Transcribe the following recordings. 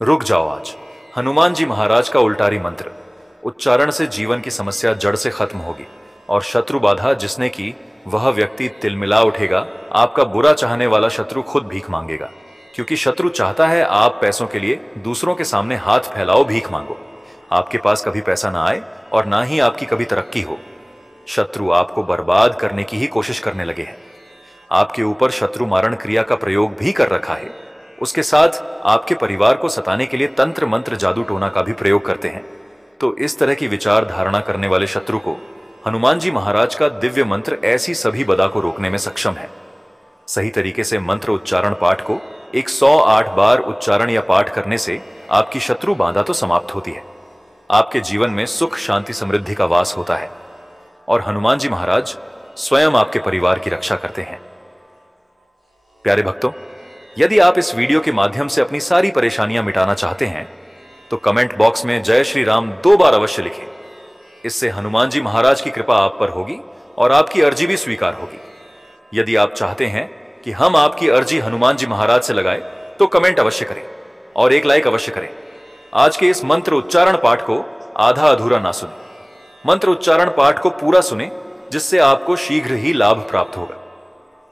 रुक जाओ आज। हनुमान जी महाराज का उल्टारी मंत्र उच्चारण से जीवन की समस्या जड़ से खत्म होगी और शत्रु बाधा जिसने की वह व्यक्ति तिलमिला उठेगा। आपका बुरा चाहने वाला शत्रु खुद भीख मांगेगा, क्योंकि शत्रु चाहता है आप पैसों के लिए दूसरों के सामने हाथ फैलाओ, भीख मांगो। आपके पास कभी पैसा ना आए और ना ही आपकी कभी तरक्की हो। शत्रु आपको बर्बाद करने की ही कोशिश करने लगे हैं। आपके ऊपर शत्रु मारण क्रिया का प्रयोग भी कर रखा है। उसके साथ आपके परिवार को सताने के लिए तंत्र मंत्र जादू टोना का भी प्रयोग करते हैं। तो इस तरह की विचार धारणा करने वाले शत्रु को हनुमान जी महाराज का दिव्य मंत्र ऐसी सभी बदा को रोकने में सक्षम है। सही तरीके से मंत्र उच्चारण पाठ को 108 बार उच्चारण या पाठ करने से आपकी शत्रु बाधा तो समाप्त होती है। आपके जीवन में सुख शांति समृद्धि का वास होता है और हनुमान जी महाराज स्वयं आपके परिवार की रक्षा करते हैं। प्यारे भक्तों, यदि आप इस वीडियो के माध्यम से अपनी सारी परेशानियां मिटाना चाहते हैं तो कमेंट बॉक्स में जय श्री राम 2 बार अवश्य लिखें। इससे हनुमान जी महाराज की कृपा आप पर होगी और आपकी अर्जी भी स्वीकार होगी। यदि आप चाहते हैं कि हम आपकी अर्जी हनुमान जी महाराज से लगाएं तो कमेंट अवश्य करें और एक लाइक अवश्य करें। आज के इस मंत्र उच्चारण पाठ को आधा अधूरा ना सुने। मंत्र उच्चारण पाठ को पूरा सुने, जिससे आपको शीघ्र ही लाभ प्राप्त होगा।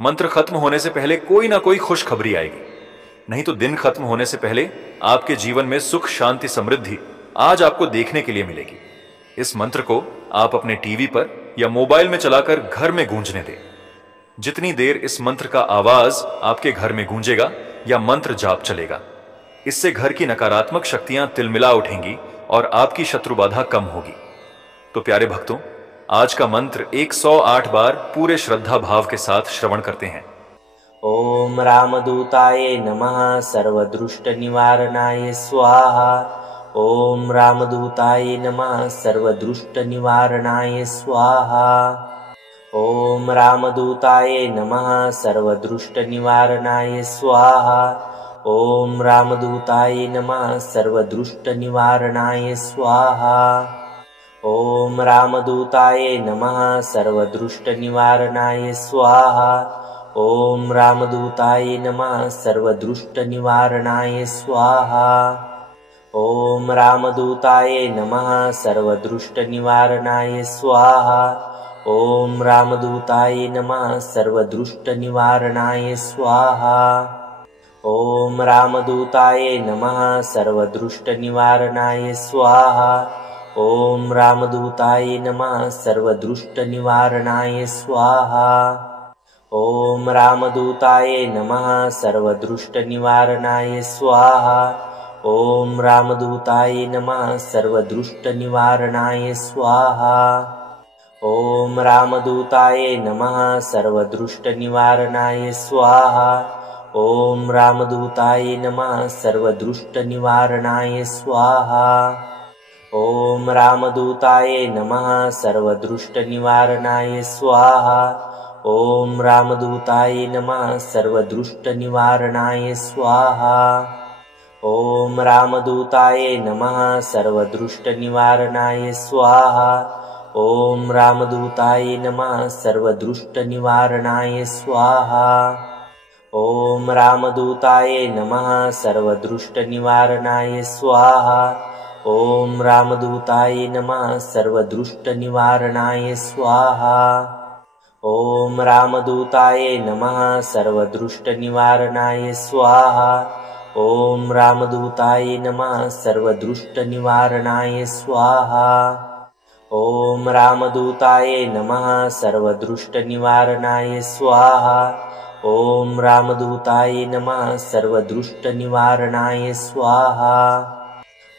मंत्र खत्म होने से पहले कोई ना कोई खुशखबरी आएगी, नहीं तो दिन खत्म होने से पहले आपके जीवन में सुख शांति समृद्धि आज आपको देखने के लिए मिलेगी। इस मंत्र को आप अपने टीवी पर या मोबाइल में चलाकर घर में गूंजने दें। जितनी देर इस मंत्र का आवाज आपके घर में गूंजेगा या मंत्र जाप चलेगा, इससे घर की नकारात्मक शक्तियां तिलमिला उठेंगी और आपकी शत्रु बाधा कम होगी। तो प्यारे भक्तों, आज का मंत्र 108 बार पूरे श्रद्धा भाव के साथ श्रवण करते हैं। ओम रामदूताय नमः सर्वदुष्ट निवारणाय स्वाहा। ओम रामदूताय नमः सर्वदुष्ट निवारणाय स्वाहा। ओम रामदूताय नमः सर्वदुष्ट निवारणाय स्वाहा। ओम रामदूताय नमः सर्वदुष्ट निवारणाय स्वाहा। ओम रामदूताय नमः सर्वदुष्ट निवारणाय स्वाहा। ओम रामदूताय नमः सर्वदुष्ट निवारणाय स्वाहा। ओम रामदूताय नमः सर्वदुष्ट निवारणाय स्वाहा। ओम रामदूताय नमः सर्वदुष्ट निवारणाय स्वाहा। ओम रामदूताय नमः सर्वदुष्ट निवारणाय स्वाहा। ओम रामदूताय नमः सर्वदुष्ट निवारणाय स्वाहा। ओम रामदूताय नमः सर्वदुष्ट निवारणाय स्वाहा। ओम रामदूताय नमः सर्वदुष्ट निवारणाय स्वाहा। ओम रामदूताय नमः सर्वदुष्ट निवारणाय स्वाहा। ओम रामदूताय नमः सर्वदुष्ट निवारणाय स्वाहा। ओम रामदूताय नमः सर्वदुष्ट निवारणाय स्वाहा। ओम रामदूताय नमः सर्वदुष्ट निवारणाय स्वाहा। ओम रामदूताय नमः सर्वदुष्ट निवारणाय स्वाहा। ओम रामदूताय नमः सर्वदुष्ट निवारणाय स्वाहा। ओम रामदूताय नमः सर्वदुष्ट निवारणाय स्वाहा। ओम रामदूताय नमः सर्वदुष्ट निवारणाय स्वाहा। ओम रामदूताय नमः सर्वदुष्ट निवारणाय स्वाहा। ओम रामदूताय नमः सर्वदुष्ट निवारणाय स्वाहा। ओम रामदूताय नमः सर्वदुष्ट निवारणाय स्वाहा।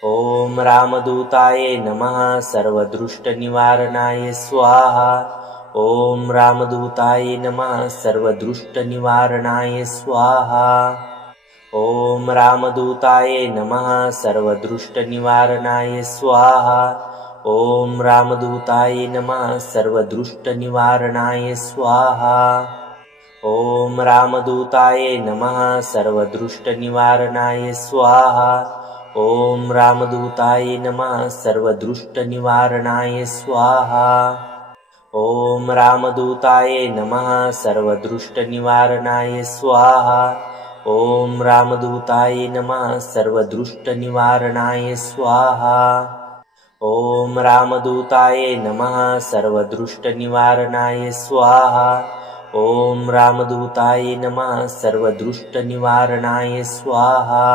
ओम रामदूताय नमः सर्वदुष्ट निवारणाय स्वाहा। ओम रामदूताय नमः सर्वदुष्ट निवारणाय स्वाहा। ओम रामदूताय नमः सर्वदुष्ट निवारणाय स्वाहा। ओम रामदूताय नमः सर्वदुष्ट निवारणाय स्वाहा। ओम रामदूताय नमः सर्वदुष्ट निवारणाय स्वाहा। ओम रामदूताय नमः सर्वदुष्ट निवारणाय स्वाहा। ओम रामदूताय नमः सर्वदुष्ट निवारणाय स्वाहा। ओम रामदूताय नमः सर्वदुष्ट निवारणाय स्वाहा। ॐ रामदूताय नमः सर्वदुष्टनिवारणाय स्वाहा। ॐ रामदूताय नमः सर्वदुष्टनिवारणाय स्वाहा। ॐ रामदूताय नमः सर्वदुष्टनिवारणाय स्वाहा।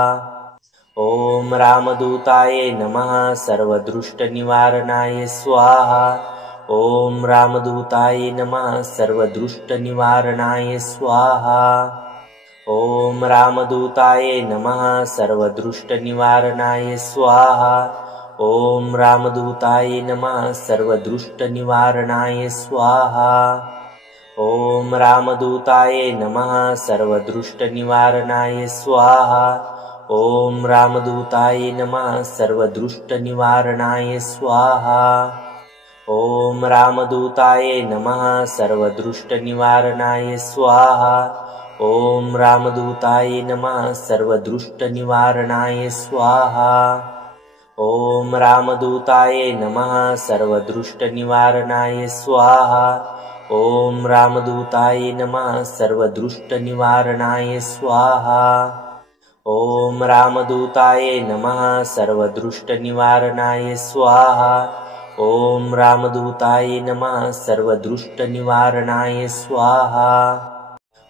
ॐ रामदूताय नमः सर्वदुष्टनिवारणाय स्वाहा। ॐ रामदूताय नमः सर्वदुष्टनिवारणाय स्वाहा। ॐ रामदूताय नमः सर्वदुष्टनिवारणाय स्वाहा। ॐ रामदूताय नमः सर्वदुष्टनिवारणाय स्वाहा। ॐ रामदूताय नमः सर्वदुष्टनिवारणाय स्वाहा। ॐ रामदूताय नमः सर्वदुष्टनिवारणाय स्वाहा। ॐ रामदूताय नमः सर्वदुष्टनिवारणाय स्वाहा। ॐ रामदूताय नमः सर्वदुष्टनिवारणाय स्वाहा। ॐ रामदूताय नमः सर्वदुष्टनिवारणाय स्वाहा। ॐ रामदूताय नमः सर्वदुष्टनिवारणाय स्वाहा। ॐ रामदूताय नमः सर्वदुष्टनिवारणाय स्वाहा। ॐ रामदूताय नमः सर्वदुष्टनिवारणाय स्वाहा।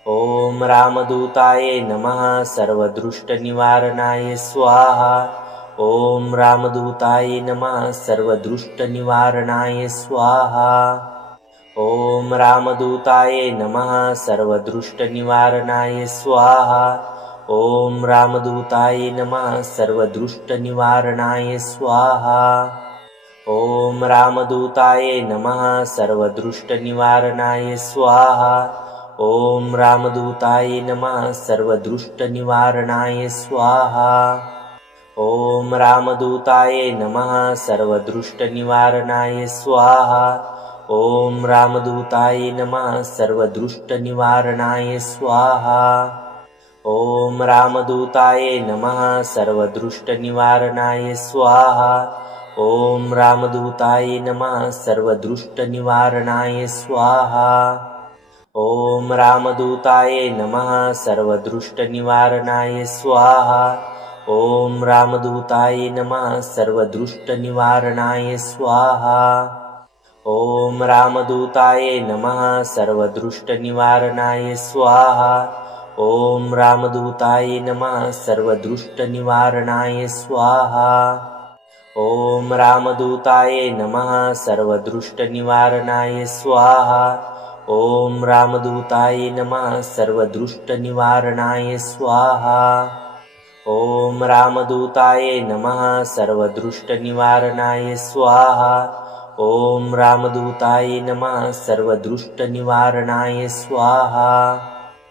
ॐ रामदूताय नमः सर्वदुष्टनिवारणाय स्वाहा। ॐ रामदूताय नमः सर्वदुष्टनिवारणाय स्वाहा। ॐ रामदूताय नमः सर्वदुष्टनिवारणाय स्वाहा। ॐ रामदूताय नमः सर्वदुष्टनिवारणाय स्वाहा। ॐ रामदूताय नमः सर्वदुष्टनिवारणाय स्वाहा। ॐ रामदूताय नमः सर्वदुष्टनिवारणाय स्वाहा। ॐ रामदूताय नमः सर्वदुष्टनिवारणाय स्वाहा। ॐ रामदूताय नमः सर्वदुष्टनिवारणाय स्वाहा। ॐ रामदूताय नमः सर्वदुष्टनिवारणाय स्वाहा। ॐ रामदूताय नमः सर्वदुष्टनिवारणाय स्वाहा। ॐ रामदूताय नमः सर्वदुष्टनिवारणाय स्वाहा। ॐ रामदूताय नमः सर्वदुष्टनिवारणाय स्वाहा। ॐ रामदूताय नमः सर्वदुष्टनिवारणाय स्वाहा। ॐ रामदूताय नमः सर्वदुष्टनिवारणाय स्वाहा। ॐ रामदूताय नमः सर्वदुष्टनिवारणाय स्वाहा। ॐ रामदूताय नमः सर्वदुष्टनिवारणाय स्वाहा। ॐ रामदूताय नमः सर्वदुष्टनिवारणाय स्वाहा।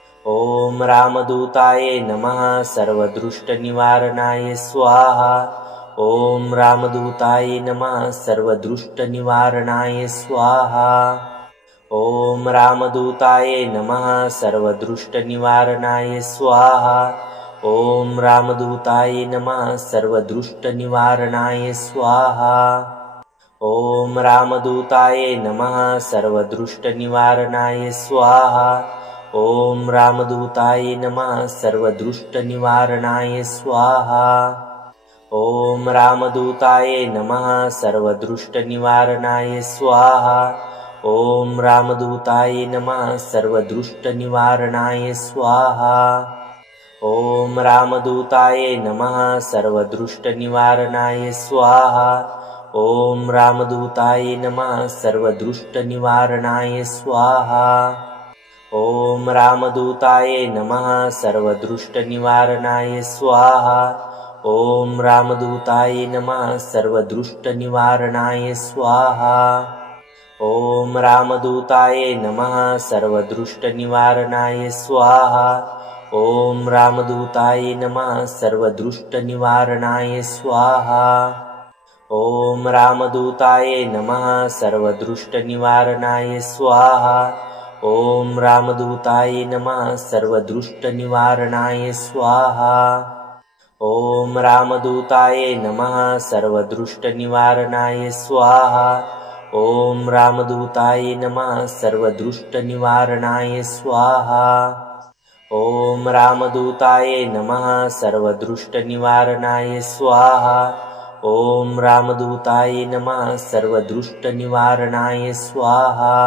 ॐ रामदूताय नमः सर्वदुष्टनिवारणाय स्वाहा। ॐ रामदूताय नमः सर्वदुष्टनिवारणाय स्वाहा। ॐ रामदूताय नमः सर्वदुष्टनिवारणाय स्वाहा। ॐ रामदूताय नमः सर्वदुष्टनिवारणाय स्वाहा। ॐ रामदूताय नमः सर्वदुष्टनिवारणाय स्वाहा। ॐ रामदूताय नमः सर्वदुष्टनिवारणाय स्वाहा। ॐ रामदूताय नमः सर्वदुष्टनिवारणाय स्वाहा। ॐ रामदूताय नमः सर्वदुष्टनिवारणाय स्वाहा। ॐ रामदूताय नमः सर्वदुष्टनिवारणाय स्वाहा। ॐ रामदूताय नमः सर्वदुष्टनिवारणाय स्वाहा। ॐ रामदूताय नमः सर्वदुष्टनिवारणाय स्वाहा। ॐ रामदूताय नमः सर्वदुष्टनिवारणाय स्वाहा। ॐ रामदूताय नमः सर्वदुष्टनिवारणाय स्वाहा। ॐ रामदूताय नमः सर्वदुष्टनिवारणाय स्वाहा। ॐ रामदूताय नमः सर्वदुष्टनिवारणाय स्वाहा। ॐ रामदूताय नमः सर्वदुष्टनिवारणाय स्वाहा। ॐ रामदूताय नमः सर्वदुष्टनिवारणाय स्वाहा। ॐ रामदूताय नमः सर्वदुष्टनिवारणाय स्वाहा। ॐ रामदूताय नमः सर्वदुष्टनिवारणाय स्वाहा। ॐ रामदूताय नमः सर्वदुष्टनिवारणाय स्वाहा। ॐ रामदूताय नमः सर्वदुष्टनिवारणाय स्वाहा।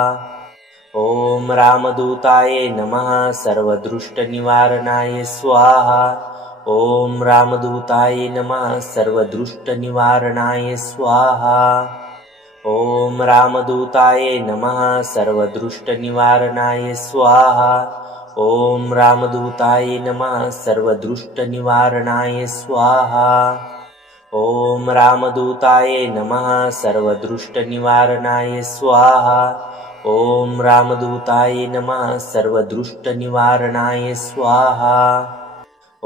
ॐ रामदूताय नमः सर्वदुष्टनिवारणाय स्वाहा। ॐ रामदूताय नमः सर्वदुष्टनिवारणाय स्वाहा। ॐ रामदूताय नमः सर्वदुष्टनिवारणाय स्वाहा। ॐ रामदूताय नमः सर्वदुष्टनिवारणाय स्वाहा। ॐ रामदूताय नमः सर्वदुष्टनिवारणाय स्वाहा। ॐ रामदूताय नमः सर्वदुष्टनिवारणाय स्वाहा।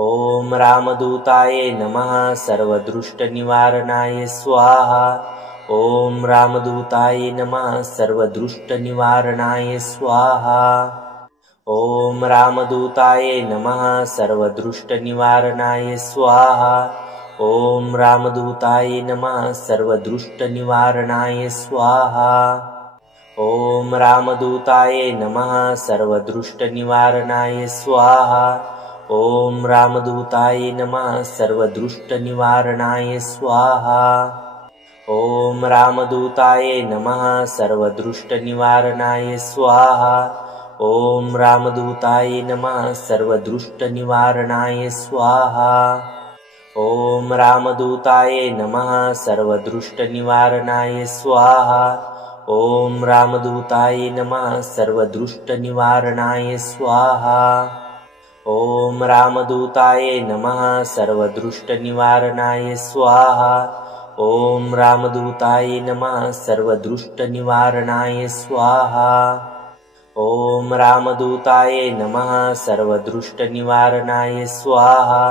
ॐ रामदूताय नमः सर्वदुष्टनिवारणाय स्वाहा। ॐ रामदूताय नमः सर्वदुष्टनिवारणाय स्वाहा। ॐ रामदूताय नमः सर्वदुष्टनिवारणाय स्वाहा। ॐ रामदूताय नमः सर्वदुष्टनिवारणाय स्वाहा। ॐ रामदूताय नमः सर्वदुष्टनिवारणाय स्वाहा। ॐ रामदूताय नमः सर्वदुष्टनिवारणाय स्वाहा। ॐ रामदूताय नमः सर्वदुष्टनिवारणाय स्वाहा। ॐ रामदूताय नमः सर्वदुष्टनिवारणाय स्वाहा। ॐ रामदूताय नमः सर्वदुष्टनिवारणाय स्वाहा। ॐ रामदूताय नमः सर्वदुष्टनिवारणाय स्वाहा। ॐ रामदूताय नमः सर्वदुष्टनिवारणाय स्वाहा। ॐ रामदूताय नमः सर्वदुष्टनिवारणाय स्वाहा। ॐ रामदूताय नमः सर्वदुष्टनिवारणाय स्वाहा।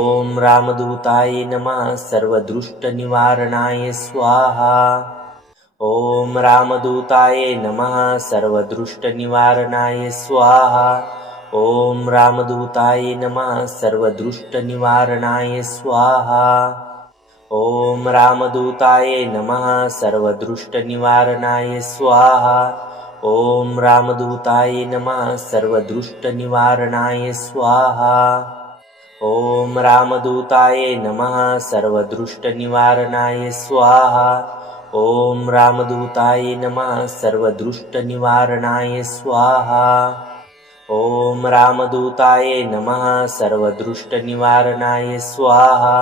ॐ रामदूताय नमः सर्वदुष्टनिवारणाय स्वाहा। ॐ रामदूताय नमः सर्वदुष्टनिवारणाय स्वाहा। ॐ रामदूताय नमः सर्वदुष्टनिवारणाय स्वाहा। ॐ रामदूताय नमः सर्वदुष्टनिवारणाय स्वाहा। ॐ रामदूताय नमः सर्वदुष्टनिवारणाय स्वाहा। ॐ रामदूताय नमः सर्वदुष्टनिवारणाय स्वाहा। ॐ रामदूताय नमः सर्वदुष्टनिवारणाय स्वाहा। ॐ रामदूताय नमः सर्वदुष्टनिवारणाय स्वाहा।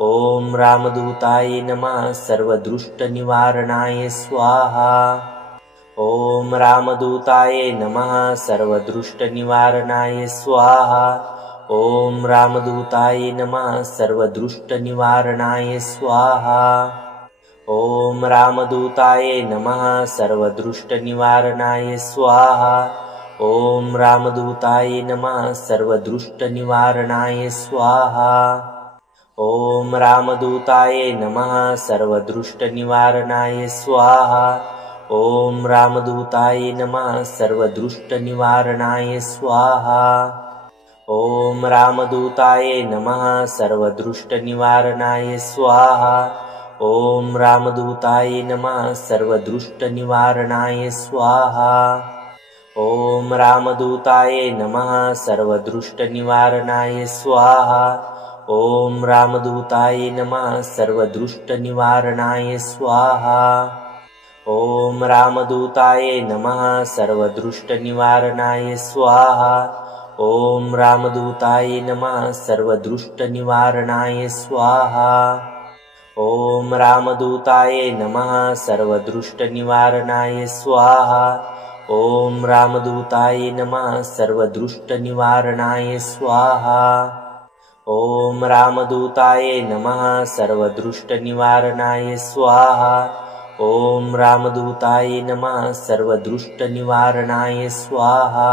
ॐ रामदूताय नमः सर्वदुष्टनिवारणाय स्वाहा। ॐ रामदूताय नमः सर्वदुष्टनिवारणाय स्वाहा। ॐ रामदूताय नमः सर्वदुष्टनिवारणाय स्वाहा। ॐ रामदूताय नमः सर्वदुष्टनिवारणाय स्वाहा। ॐ रामदूताय नमः सर्वदुष्टनिवारणाय स्वाहा। ॐ रामदूताय नमः सर्वदुष्टनिवारणाय स्वाहा। ॐ रामदूताय नमः सर्वदुष्टनिवारणाय स्वाहा। ॐ रामदूताय नमः सर्वदुष्टनिवारणाय स्वाहा। ॐ रामदूताय नमः सर्वदुष्टनिवारणाय स्वाहा। ॐ रामदूताय नमः सर्वदुष्टनिवारणाय स्वाहा। ॐ रामदूताय नमः सर्वदुष्टनिवारणाय स्वाहा। ॐ रामदूताय नमः सर्वदुष्टनिवारणाय स्वाहा। ॐ रामदूताय नमः सर्वदुष्टनिवारणाय स्वाहा। ॐ रामदूताय नमः सर्वदुष्टनिवारणाय स्वाहा। ॐ रामदूताय नमः सर्वदुष्टनिवारणाय स्वाहा। ॐ रामदूताय नमः सर्वदुष्टनिवारणाय स्वाहा। ॐ रामदूताय नमः सर्वदुष्टनिवारणाय स्वाहा।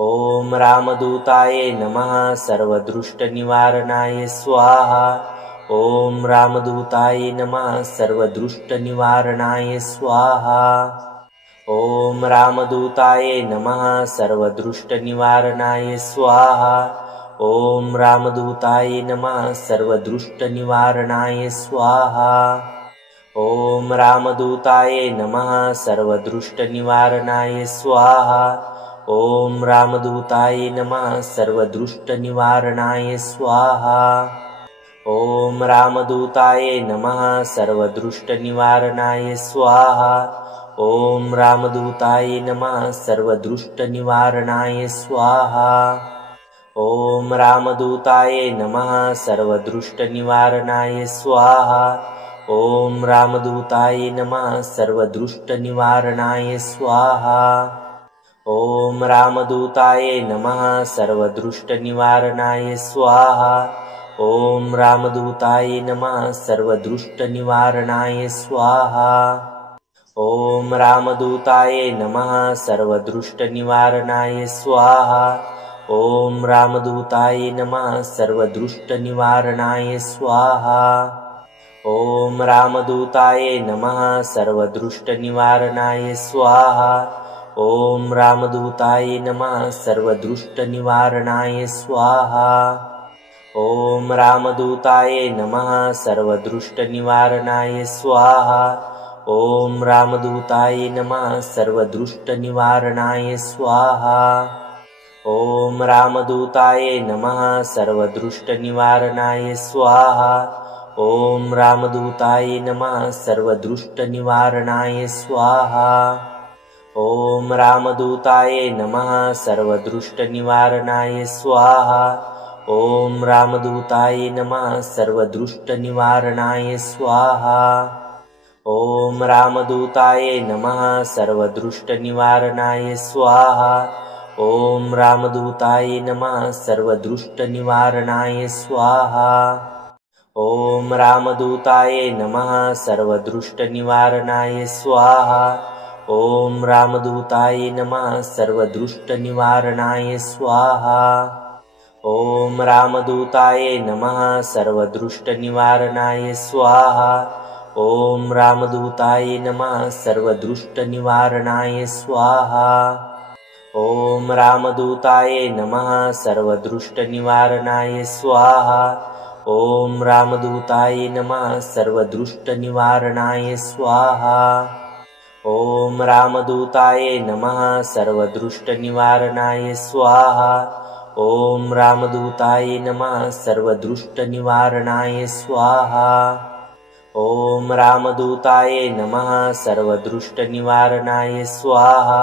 ॐ रामदूताय नमः सर्वदुष्टनिवारणाय स्वाहा। ॐ रामदूताय नमः सर्वदुष्टनिवारणाय स्वाहा। ॐ रामदूताय नमः सर्वदुष्टनिवारणाय स्वाहा। ॐ रामदूताय नमः सर्वदुष्टनिवारणाय स्वाहा। ॐ रामदूताय नमः सर्वदुष्टनिवारणाय स्वाहा। ॐ रामदूताय नमः सर्वदुष्टनिवारणाय स्वाहा। ॐ रामदूताय नमः सर्वदुष्टनिवारणाय स्वाहा। ॐ रामदूताय नमः सर्वदुष्टनिवारणाय स्वाहा। ॐ रामदूताय नमः सर्वदुष्टनिवारणाय स्वाहा। ॐ रामदूताय नमः सर्वदुष्टनिवारणाय स्वाहा। ॐ रामदूताय नमः सर्वदुष्टनिवारणाय स्वाहा। ॐ रामदूताय नमः सर्वदुष्टनिवारणाय स्वाहा। ॐ रामदूताय नमः सर्वदुष्टनिवारणाय स्वाहा। ॐ रामदूताय नमः सर्वदुष्टनिवारणाय स्वाहा। ॐ रामदूताय नमः सर्वदुष्टनिवारणाय स्वाहा। ॐ रामदूताय नमः सर्वदुष्टनिवारणाय स्वाहा। ॐ रामदूताय नमः सर्वदुष्टनिवारणाय स्वाहा। ॐ रामदूताय नमः सर्वदुष्टनिवारणाय स्वाहा। ॐ रामदूताय नमः सर्वदुष्टनिवारणाय स्वाहा। ॐ रामदूताय नमः सर्वदुष्टनिवारणाय स्वाहा। ॐ रामदूताय नमः सर्वदुष्टनिवारणाय स्वाहा। ॐ रामदूताय नमः सर्वदुष्टनिवारणाय स्वाहा। ॐ रामदूताय नमः सर्वदुष्टनिवारणाय स्वाहा। ॐ रामदूताय नमः सर्वदुष्टनिवारणाय स्वाहा। ॐ रामदूताय नमः सर्वदुष्टनिवारणाय स्वाहा। ॐ रामदूताय नमः सर्वदुष्टनिवारणाय स्वाहा। ॐ रामदूताय नमः सर्वदुष्टनिवारणाय स्वाहा। ॐ रामदूताय नमः सर्वदुष्टनिवारणाय स्वाहा। ॐ रामदूताय नमः सर्वदुष्टनिवारणाय स्वाहा। ॐ रामदूताय नमः सर्वदुष्टनिवारणाय स्वाहा। ॐ रामदूताय नमः सर्वदुष्टनिवारणाय स्वाहा। ॐ रामदूताय नमः सर्वदुष्टनिवारणाय स्वाहा।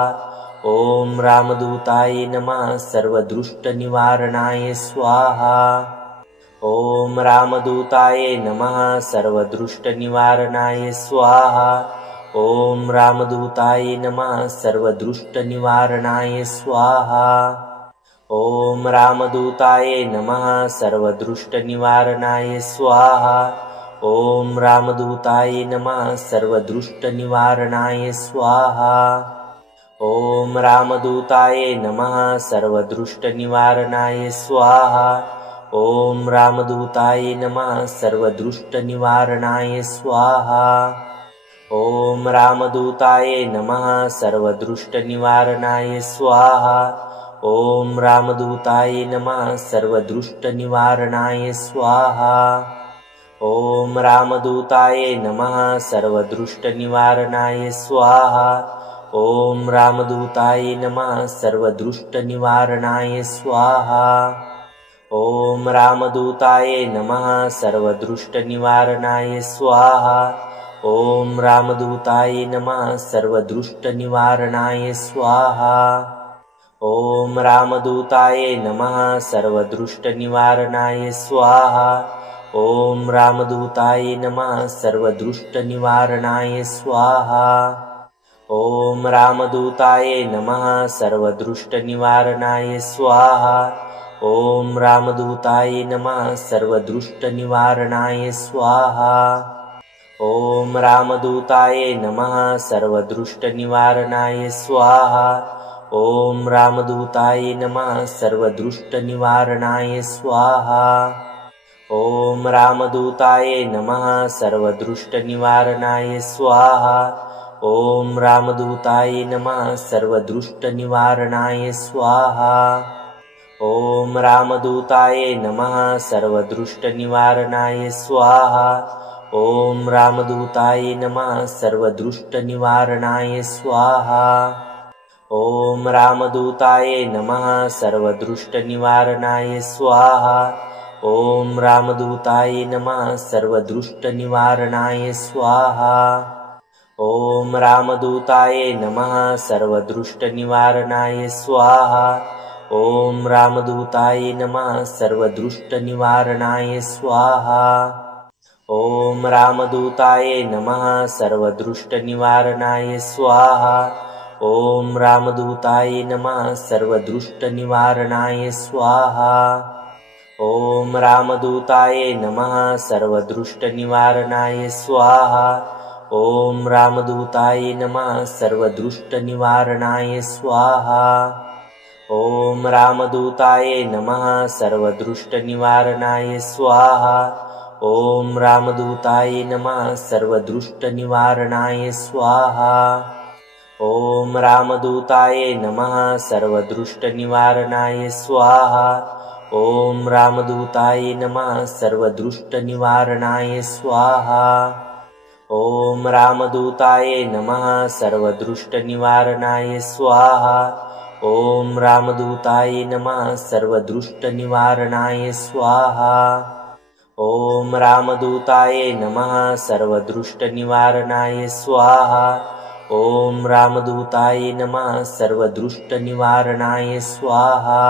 ॐ रामदूताय नमः सर्वदुष्टनिवारणाय स्वाहा। ॐ रामदूताय नमः सर्वदुष्टनिवारणाय स्वाहा। ॐ रामदूताय नमः सर्वदुष्टनिवारणाय स्वाहा। ॐ रामदूताय नमः सर्वदुष्टनिवारणाय स्वाहा। ॐ रामदूताय नमः सर्वदुष्टनिवारणाय स्वाहा। ॐ रामदूताय नमः सर्वदुष्टनिवारणाय स्वाहा। ॐ रामदूताय नमः सर्वदुष्टनिवारणाय स्वाहा। ॐ रामदूताय नमः सर्वदुष्टनिवारणाय स्वाहा। ॐ रामदूताय नमः सर्वदुष्टनिवारणाय स्वाहा। ॐ रामदूताय नमः सर्वदुष्टनिवारणाय स्वाहा। ॐ रामदूताय नमः सर्वदुष्टनिवारणाय स्वाहा। ॐ रामदूताय नमः सर्वदुष्टनिवारणाय स्वाहा। ॐ रामदूताय नमः सर्वदुष्टनिवारणाय स्वाहा। ॐ रामदूताय नमः सर्वदुष्टनिवारणाय स्वाहा। ॐ रामदूताय नमः सर्वदुष्टनिवारणाय स्वाहा। ॐ रामदूताय नमः सर्वदुष्टनिवारणाय स्वाहा। ॐ रामदूताय नमः सर्वदुष्टनिवारणाय स्वाहा। ॐ रामदूताय नमः सर्वदुष्टनिवारणाय स्वाहा। ॐ रामदूताय नमः सर्वदुष्टनिवारणाय स्वाहा। ॐ रामदूताय नमः सर्वदुष्टनिवारणाय स्वाहा। ॐ रामदूताय नमः सर्वदुष्टनिवारणाय स्वाहा। ॐ रामदूताय नमः सर्वदुष्टनिवारणाय स्वाहा। ॐ रामदूताय नमः सर्वदुष्टनिवारणाय स्वाहा। ॐ रामदूताय नमः सर्वदुष्टनिवारणाय स्वाहा। ॐ रामदूताय नमः सर्वदृष्टनिवारणाय स्वाहा। ॐ रामदूताय नमः सर्वदृष्टनिवारणाय स्वाहा। ॐ रामदूताय नमः सर्वदृष्टनिवारणाय स्वाहा। ॐ रामदूताय नमः सर्वदृष्टनिवारणाय स्वाहा। ॐ रामदूताय नमः सर्वदृष्टनिवारणाय स्वाहा। ॐ रामदूताय नमः सर्वदृष्टनिवारणाय स्वाहा। ॐ रामदूताय नमः सर्वदृष्टनिवारणाय स्वाहा। ॐ रामदूताय नमः सर्वदृष्टनिवारणाय स्वाहा। ॐ रामदूताय नमः सर्वदृष्टनिवारणाय स्वाहा। ॐ रामदूताय नमः सर्वदृष्टनिवारणाय स्वाहा। ॐ रामदूताय नमः सर्वदृष्टनिवारणाय स्वाहा। ॐ रामदूताय नमः सर्वदृष्टनिवारणाय स्वाहा। ॐ रामदूताय नमः सर्वदृष्टनिवारणाय स्वाहा। ॐ रामदूताय नमः सर्वदृष्टनिवारणाय स्वाहा। ॐ रामदूताय नमः सर्वदृष्टनिवारणाय स्वाहा। ॐ रामदूताय नमः सर्वदृष्टनिवारणाय स्वाहा।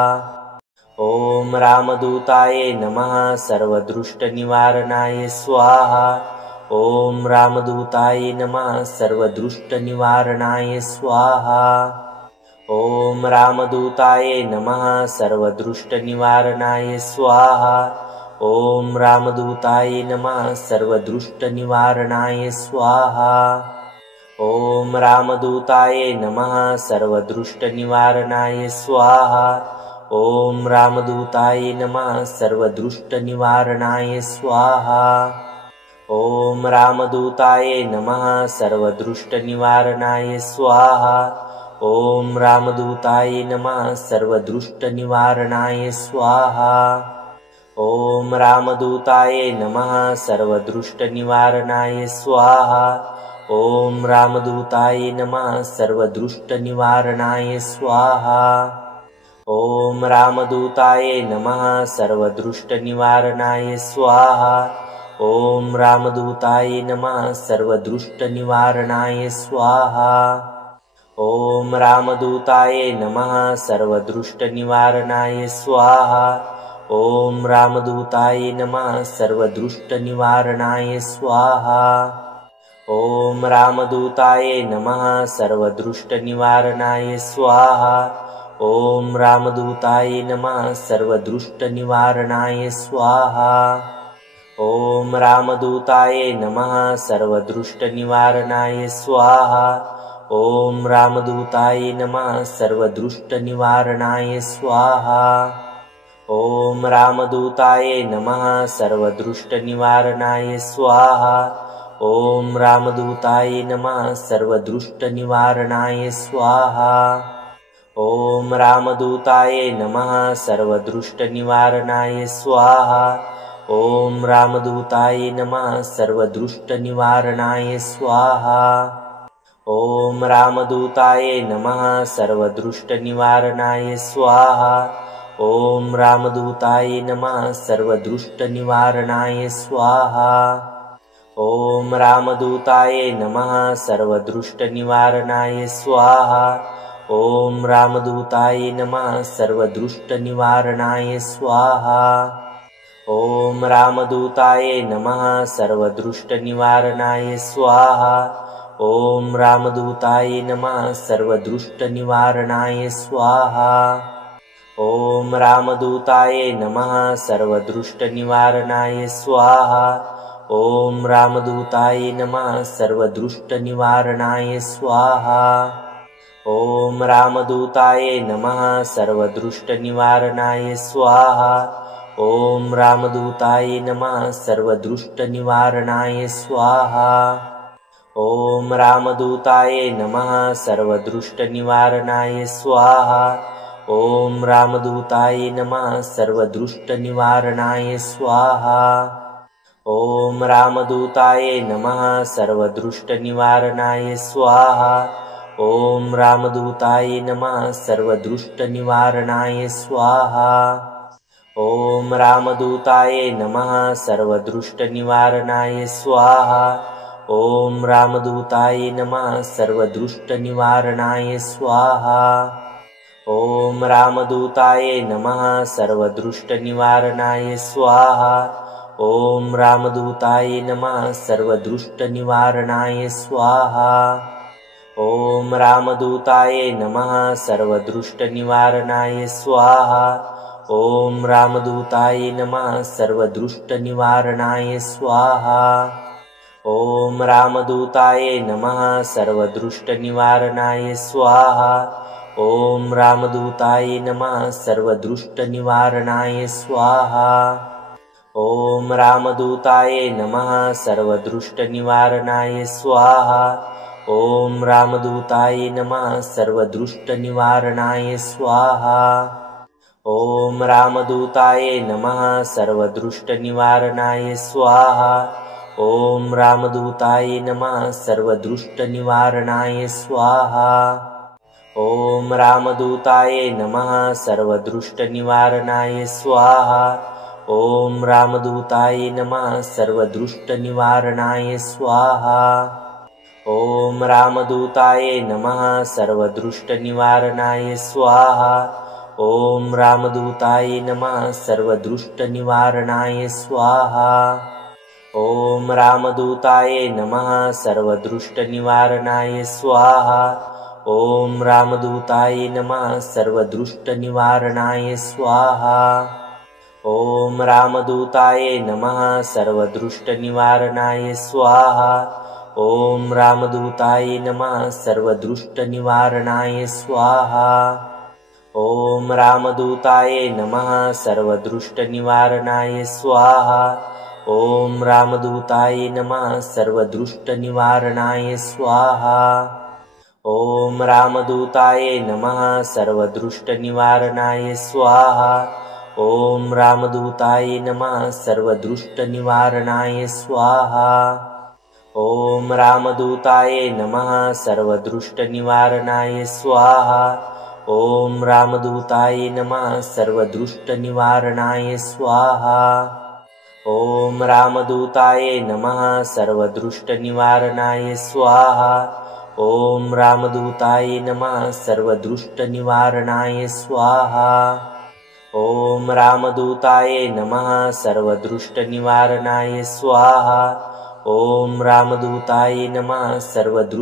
ॐ रामदूताय नमः सर्वदृष्टनिवारणाय स्वाहा। ॐ रामदूताय नमः सर्वदृष्टनिवारणाय स्वाहा। ॐ रामदूताय नमः सर्वदृष्टनिवारणाय स्वाहा। ॐ रामदूताय नमः सर्वदृष्टनिवारणाय स्वाहा। ॐ रामदूताय नमः सर्वदृष्टनिवारणाय स्वाहा। ॐ रामदूताय नमः सर्वदृष्टनिवारणाय स्वाहा। ॐ रामदूताय नमः सर्वदृष्टनिवारणाय स्वाहा। ॐ रामदूताय नमः सर्वदृष्टनिवारणाय स्वाहा। ॐ रामदूताय नमः सर्वदृष्टनिवारणाय स्वाहा। ॐ रामदूताय नमः सर्वदृष्टनिवारणाय स्वाहा। ॐ रामदूताय नमः सर्वदृष्टनिवारणाय स्वाहा। ॐ रामदूताय नमः सर्वदृष्टनिवारणाय स्वाहा। ॐ रामदूताय नमः सर्वदृष्टनिवारणाय स्वाहा। ॐ रामदूताय नमः सर्वदृष्टनिवारणाय स्वाहा। ॐ रामदूताय नमः सर्वदृष्टनिवारणाय स्वाहा। ॐ रामदूताय नमः सर्वदृष्टनिवारणाय स्वाहा। ॐ रामदूताय नमः सर्वदृष्टनिवारणाय स्वाहा। ॐ रामदूताय नमः सर्वदृष्टनिवारणाय स्वाहा। ॐ रामदूताय नमः सर्वदृष्टनिवारणाय स्वाहा। ॐ रामदूताय नमः सर्वदृष्टनिवारणाय स्वाहा। ॐ रामदूताय नमः सर्वदृष्टनिवारणाय स्वाहा। ॐ रामदूताय नमः सर्वदृष्टनिवारणाय स्वाहा। ॐ रामदूताय नमः सर्वदृष्टनिवारणाय स्वाहा। ॐ रामदूताय नमः सर्वदृष्टनिवारणाय स्वाहा। ॐ रामदूताय नमः सर्वदृष्टनिवारणाय स्वाहा। ॐ रामदूताय नमः सर्वदृष्टनिवारणाय स्वाहा। ॐ रामदूताय नमः सर्वदृष्टनिवारणाय स्वाहा। ॐ रामदूताय नमः सर्वदृष्टनिवारणाय स्वाहा। ॐ रामदूताय नमः सर्वदृष्टनिवारणाय स्वाहा। ॐ रामदूताय नमः सर्वदृष्टनिवारणाय स्वाहा। ॐ रामदूताय नमः सर्वदृष्टनिवारणाय स्वाहा। ॐ रामदूताय नमः सर्वदृष्टनिवारणाय स्वाहा। ॐ रामदूताय नमः सर्वदृष्टनिवारणाय स्वाहा। ॐ रामदूताय नमः सर्वदृष्टनिवारणाय स्वाहा। ॐ रामदूताय नमः सर्वदृष्टनिवारणाय स्वाहा। ॐ रामदूताय नमः सर्वदुष्टनिवारणाय स्वाहा। ॐ रामदूताय नमः सर्वदुष्टनिवारणाय स्वाहा। ॐ रामदूताय नमः सर्वदुष्टनिवारणाय स्वाहा। ॐ रामदूताय नमः सर्वदुष्टनिवारणाय स्वाहा। ॐ रामदूताय नमः सर्वदुष्टनिवारणाय स्वाहा। ॐ रामदूताय नमः सर्वदुष्टनिवारणाय स्वाहा। ॐ रामदूताय नमः सर्वदुष्टनिवारणाय स्वाहा। ॐ रामदूताय नमः सर्वदुष्टनिवारणाय स्वाहा। ॐ रामदूताय नमः सर्वदुष्टनिवारणाय स्वाहा। ॐ रामदूताय नमः सर्वदुष्टनिवारणाय स्वाहा। ॐ रामदूताय नमः सर्वदुष्टनिवारणाय स्वाहा। ॐ रामदूताय नमः सर्वदुष्टनिवारणाय स्वाहा। ॐ रामदूताय नमः सर्वदुष्टनिवारणाय स्वाहा। ॐ रामदूताय नमः सर्वदुष्टनिवारणाय स्वाहा। ॐ रामदूताय नमः सर्वदुष्टनिवारणाय स्वाहा। ॐ रामदूताय नमः सर्वदुष्टनिवारणाय स्वाहा। ॐ रामदूताय नमः सर्वदुष्टनिवारणाय स्वाहा। ॐ रामदूताय नमः सर्वदुष्टनिवारणाय स्वाहा। ॐ रामदूताय नमः सर्वदुष्टनिवारणाय स्वाहा। ॐ रामदूताय नमः सर्वदुष्टनिवारणाय स्वाहा। ॐ रामदूताय नमः सर्वदुष्टनिवारणाय स्वाहा। ॐ रामदूताय नमः सर्वदुष्टनिवारणाय स्वाहा। ॐ रामदूताय नमः सर्वदुष्टनिवारणाय स्वाहा। ॐ रामदूताय नमः सर्वदुष्टनिवारणाय स्वाहा। ॐ रामदूताय नमः सर्वदुष्टनिवारणाय स्वाहा। ॐ रामदूताय नमः सर्वदुष्टनिवारणाय स्वाहा। ॐ रामदूताय नमः सर्वदुष्टनिवारणाय स्वाहा। ॐ रामदूताय नमः सर्वदुष्टनिवारणाय स्वाहा। ॐ रामदूताय नमः सर्वदुष्टनिवारणाय स्वाहा। ॐ रामदूताय नमः सर्वदुष्टनिवारणाय स्वाहा। ॐ रामदूताय नमः सर्वदुष्टनिवारणाय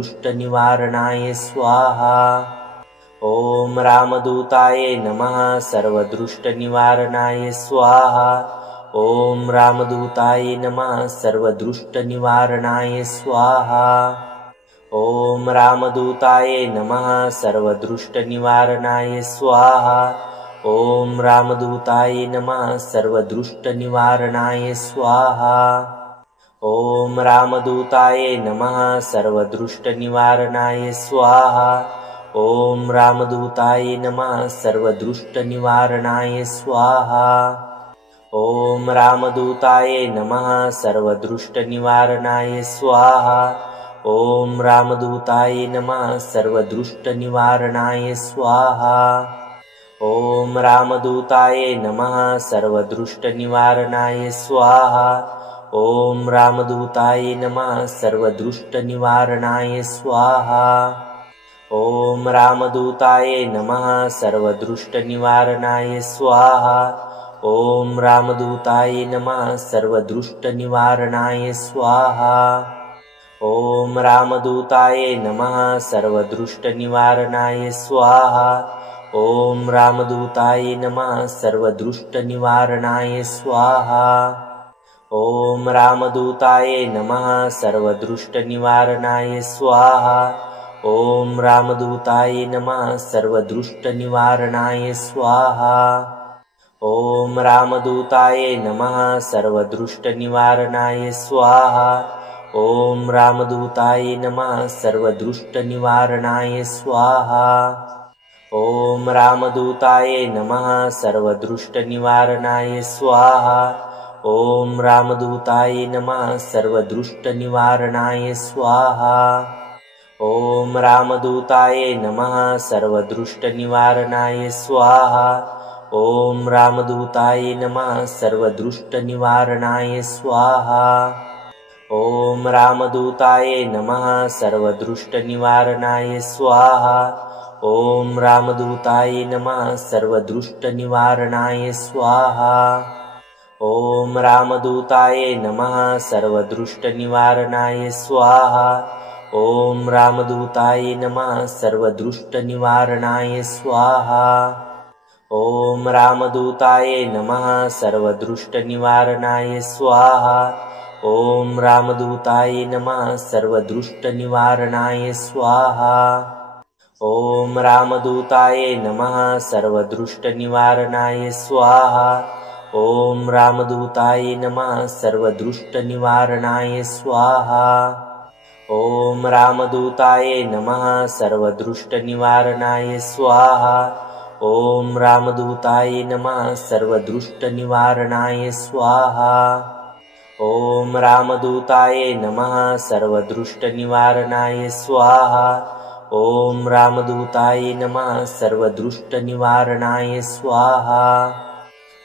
स्वाहा। ॐ रामदूताय नमः सर्वदुष्टनिवारणाय स्वाहा। ॐ रामदूताय नमः सर्वदुष्टनिवारणाय स्वाहा। ॐ रामदूताय नमः सर्वदुष्टनिवारणाय स्वाहा। ॐ रामदूताय नमः सर्वदुष्टनिवारणाय स्वाहा। ॐ रामदूताय नमः सर्वदुष्टनिवारणाय स्वाहा। ॐ रामदूताय नमः सर्वदुष्टनिवारणाय स्वाहा। ॐ रामदूताय नमः सर्वदुष्टनिवारणाय स्वाहा। ॐ रामदूताय नमः सर्वदुष्टनिवारणाय स्वाहा। ॐ रामदूताय नमः सर्वदुष्टनिवारणाय स्वाहा। ॐ रामदूताय नमः सर्वदुष्टनिवारणाय स्वाहा। ॐ रामदूताय नमः सर्वदुष्टनिवारणाय स्वाहा। ॐ रामदूताय नमः सर्वदुष्टनिवारणाय स्वाहा। ॐ रामदूताय नमः सर्वदुष्टनिवारणाय स्वाहा। ॐ रामदूताय नमः सर्वदुष्टनिवारणाय स्वाहा। ॐ रामदूताय नमः सर्वदुष्टनिवारणाय स्वाहा। ॐ रामदूताय नमः सर्वदुष्टनिवारणाय स्वाहा। ॐ रामदूताय नमः सर्वदुष्टनिवारणाय स्वाहा। ॐ रामदूताय नमः सर्वदुष्टनिवारणाय स्वाहा। ॐ रामदूताय नमः सर्वदुष्टनिवारणाय स्वाहा। ॐ रामदूताय नमः सर्वदुष्टनिवारणाय स्वाहा। ॐ रामदूताय नमः सर्वदृष्टनिवारणाय स्वाहा। ॐ रामदूताय नमः सर्वदृष्टनिवारणाय स्वाहा। ॐ रामदूताय नमः सर्वदृष्टनिवारणाय स्वाहा। ॐ रामदूताय नमः सर्वदृष्टनिवारणाय स्वाहा। ॐ रामदूताय नमः सर्वदृष्टनिवारणाय स्वाहा। ॐ रामदूताय नमः सर्वदृष्टनिवारणाय स्वाहा। ॐ रामदूताय नमः सर्वदृष्टनिवारणाय स्वाहा। ॐ रामदूताय नमः सर्वदृष्टनिवारणाय स्वाहा। ॐ रामदूताय नमः सर्वदृष्टनिवारणाय स्वाहा। ॐ रामदूताय नमः सर्वदृष्टनिवारणाय स्वाहा। ॐ रामदूताय नमः सर्वदृष्टनिवारणाय स्वाहा। ॐ रामदूताय नमः सर्वदृष्टनिवारणाय स्वाहा। ॐ रामदूताय नमः सर्वदृष्टनिवारणाय स्वाहा। ॐ रामदूताय नमः सर्वदृष्टनिवारणाय स्वाहा।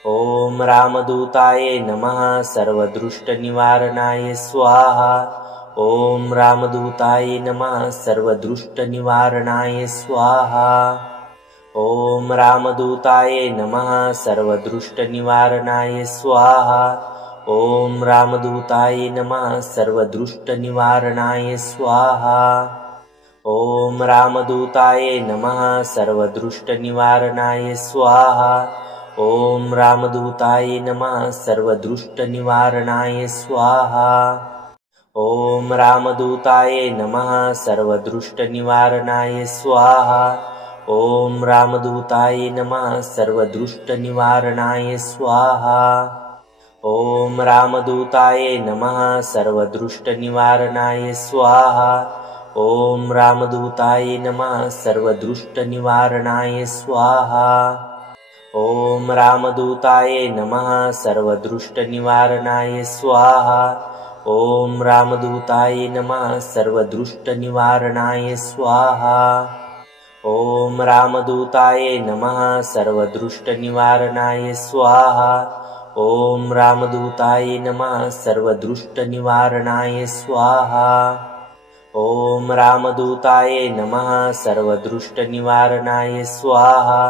ॐ रामदूताय नमः सर्वदृष्टनिवारणाय स्वाहा। ॐ रामदूताय नमः सर्वदृष्टनिवारणाय स्वाहा। ॐ रामदूताय नमः सर्वदृष्टनिवारणाय स्वाहा। ॐ रामदूताय नमः सर्वदृष्टनिवारणाय स्वाहा। ॐ रामदूताय नमः सर्वदृष्टनिवारणाय स्वाहा। ॐ रामदूताय नमः सर्वदृष्टनिवारणाय स्वाहा। ॐ रामदूताय नमः सर्वदृष्टनिवारणाय स्वाहा। ॐ रामदूताय नमः सर्वदृष्टनिवारणाय स्वाहा। ॐ रामदूताय नमः सर्वदृष्टनिवारणाय स्वाहा। ॐ रामदूताय नमः सर्वदृष्टनिवारणाय स्वाहा। ॐ रामदूताय नमः सर्वदृष्टनिवारणाय स्वाहा। ॐ रामदूताय नमः सर्वदृष्टनिवारणाय स्वाहा। ॐ रामदूताय नमः सर्वदृष्टनिवारणाय स्वाहा। ॐ रामदूताय नमः सर्वदृष्टनिवारणाय स्वाहा।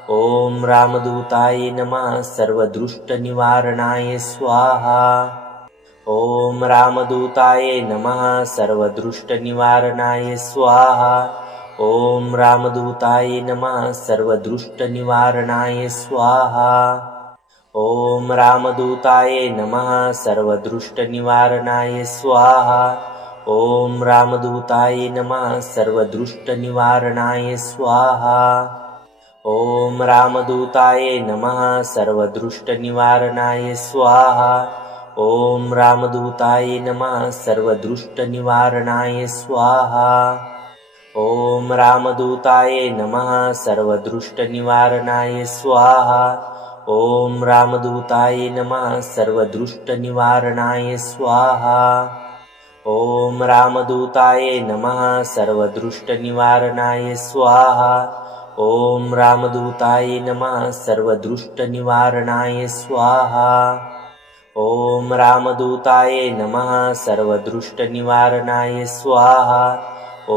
ॐ रामदूताय नमः सर्वदृष्टनिवारणाय स्वाहा। ॐ रामदूताय नमः सर्वदृष्टनिवारणाय स्वाहा। ॐ रामदूताय नमः सर्वदृष्टनिवारणाय स्वाहा। ॐ रामदूताय नमः सर्वदृष्टनिवारणाय स्वाहा। ॐ रामदूताय नमः सर्वदृष्टनिवारणाय स्वाहा। ॐ रामदूताय नमः सर्वदृष्टनिवारणाय स्वाहा। ॐ रामदूताय नमः सर्वदृष्टनिवारणाय स्वाहा। ॐ रामदूताय नमः सर्वदृष्टनिवारणाय स्वाहा। ॐ रामदूताय नमः सर्वदृष्टनिवारणाय स्वाहा। ॐ रामदूताय नमः सर्वदृष्टनिवारणाय स्वाहा। ॐ रामदूताय नमः सर्वदृष्टनिवारणाय स्वाहा। ॐ रामदूताय नमः सर्वदृष्टनिवारणाय स्वाहा। ॐ रामदूताय नमः सर्वदृष्टनिवारणाय स्वाहा।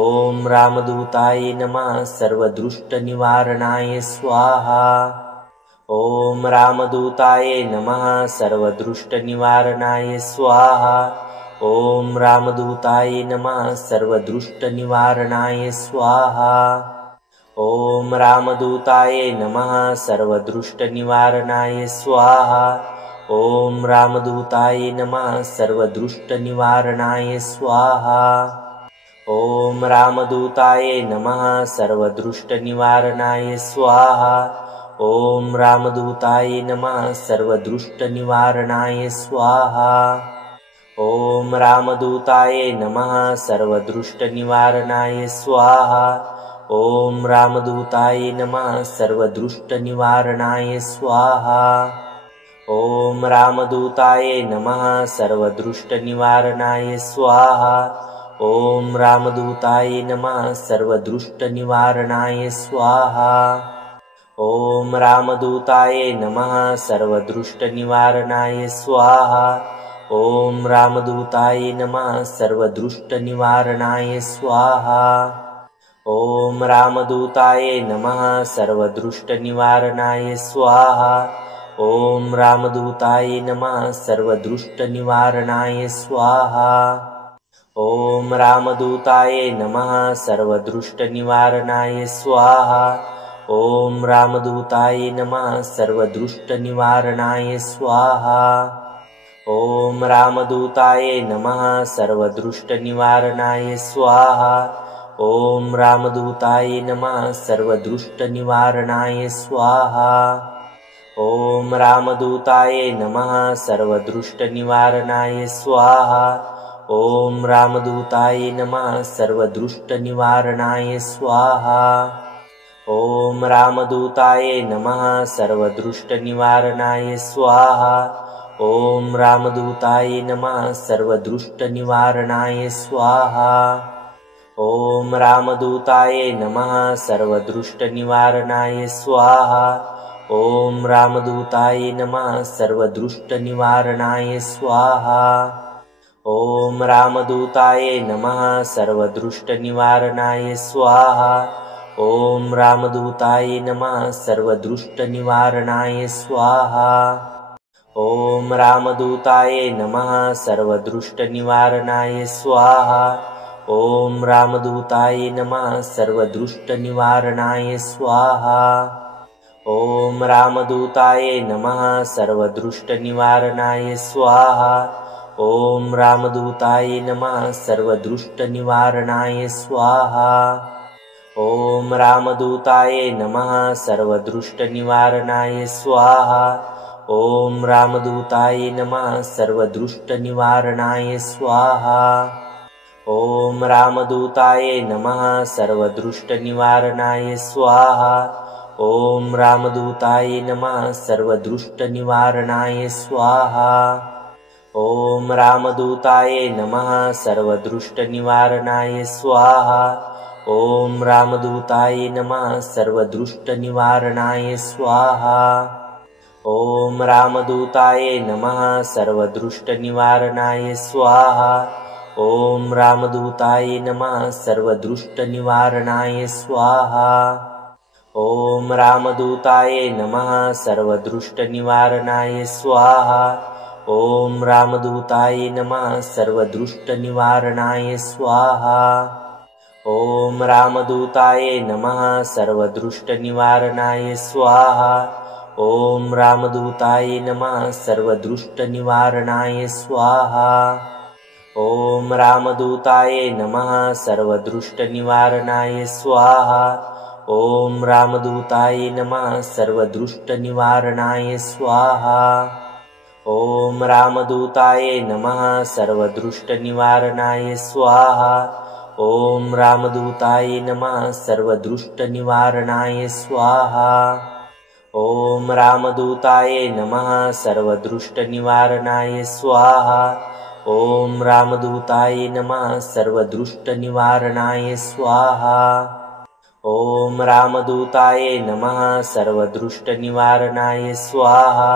ॐ रामदूताय नमः सर्वदृष्टनिवारणाय स्वाहा। ॐ रामदूताय नमः सर्वदृष्टनिवारणाय स्वाहा। ॐ रामदूताय नमः सर्वदृष्टनिवारणाय स्वाहा। ॐ रामदूताय नमः सर्वदृष्टनिवारणाय स्वाहा। ॐ रामदूताय नमः सर्वदृष्टनिवारणाय स्वाहा। ॐ रामदूताय नमः सर्वदृष्टनिवारणाय स्वाहा। ॐ रामदूताय नमः सर्वदृष्टनिवारणाय स्वाहा। ॐ रामदूताय नमः सर्वदृष्टनिवारणाय स्वाहा। ॐ रामदूताय नमः सर्वदृष्टनिवारणाय स्वाहा। ॐ रामदूताय नमः सर्वदृष्टनिवारणाय स्वाहा। ॐ रामदूताय नमः सर्वदुष्टनिवारणाय स्वाहा। ॐ रामदूताय नमः सर्वदुष्टनिवारणाय स्वाहा। ॐ रामदूताय नमः सर्वदुष्टनिवारणाय स्वाहा। ॐ रामदूताय नमः सर्वदुष्टनिवारणाय स्वाहा। ॐ रामदूताय नमः सर्वदुष्टनिवारणाय स्वाहा। ॐ रामदूताय नमः सर्वदुष्टनिवारणाय स्वाहा। ॐ रामदूताय नमः सर्वदुष्टनिवारणाय स्वाहा। ॐ रामदूताय नमः सर्वदुष्टनिवारणाय स्वाहा। ॐ रामदूताय नमः सर्वदुष्टनिवारणाय स्वाहा। ॐ रामदूताय नमः सर्वदुष्टनिवारणाय स्वाहा। ॐ रामदूताय नमः सर्वदुष्टनिवारणाय स्वाहा। ॐ रामदूताय नमः सर्वदुष्टनिवारणाय स्वाहा। ॐ रामदूताय नमः सर्वदुष्टनिवारणाय स्वाहा। ॐ रामदूताय नमः सर्वदुष्टनिवारणाय स्वाहा। ॐ रामदूताय नमः सर्वदुष्टनिवारणाय स्वाहा। ॐ रामदूताय नमः सर्वदुष्टनिवारणाय स्वाहा। ॐ रामदूताय नमः सर्वदुष्टनिवारणाय स्वाहा। ॐ रामदूताय नमः सर्वदुष्टनिवारणाय स्वाहा। ॐ रामदूताय नमः सर्वदुष्टनिवारणाय स्वाहा। ॐ रामदूताय नमः सर्वदुष्टनिवारणाय स्वाहा। ॐ रामदूताय नमः सर्वदुष्टनिवारणाय स्वाहा। ॐ रामदूताय नमः सर्वदुष्टनिवारणाय स्वाहा। ॐ रामदूताय नमः सर्वदुष्टनिवारणाय स्वाहा। ॐ रामदूताय नमः सर्वदुष्टनिवारणाय स्वाहा। ॐ रामदूताय नमः सर्वदुष्टनिवारणाय स्वाहा। ॐ रामदूताय नमः सर्वदुष्टनिवारणाय स्वाहा। ॐ रामदूताय नमः सर्वदुष्टनिवारणाय स्वाहा। ॐ रामदूताय नमः सर्वदुष्टनिवारणाय स्वाहा। ॐ रामदूताय नमः सर्वदुष्टनिवारणाय स्वाहा। ॐ रामदूताय नमः सर्वदुष्टनिवारणाय स्वाहा। ॐ रामदूताय नमः सर्वदुष्टनिवारणाय स्वाहा। ॐ रामदूताय नमः सर्वदुष्टनिवारणाय स्वाहा। ॐ रामदूताय नमः सर्वदुष्टनिवारणाय स्वाहा। ॐ रामदूताय नमः सर्वदुष्टनिवारणाय स्वाहा। ॐ रामदूताय नमः सर्वदुष्टनिवारणाय स्वाहा। ॐ रामदूताय नमः सर्वदुष्टनिवारणाय स्वाहा। ॐ रामदूताय नमः सर्वदुष्टनिवारणाय स्वाहा। ॐ रामदूताय नमः सर्वदुष्टनिवारणाय स्वाहा। ॐ रामदूताय नमः सर्वदुष्टनिवारणाय स्वाहा। ॐ रामदूताय नमः सर्वदुष्टनिवारणाय स्वाहा।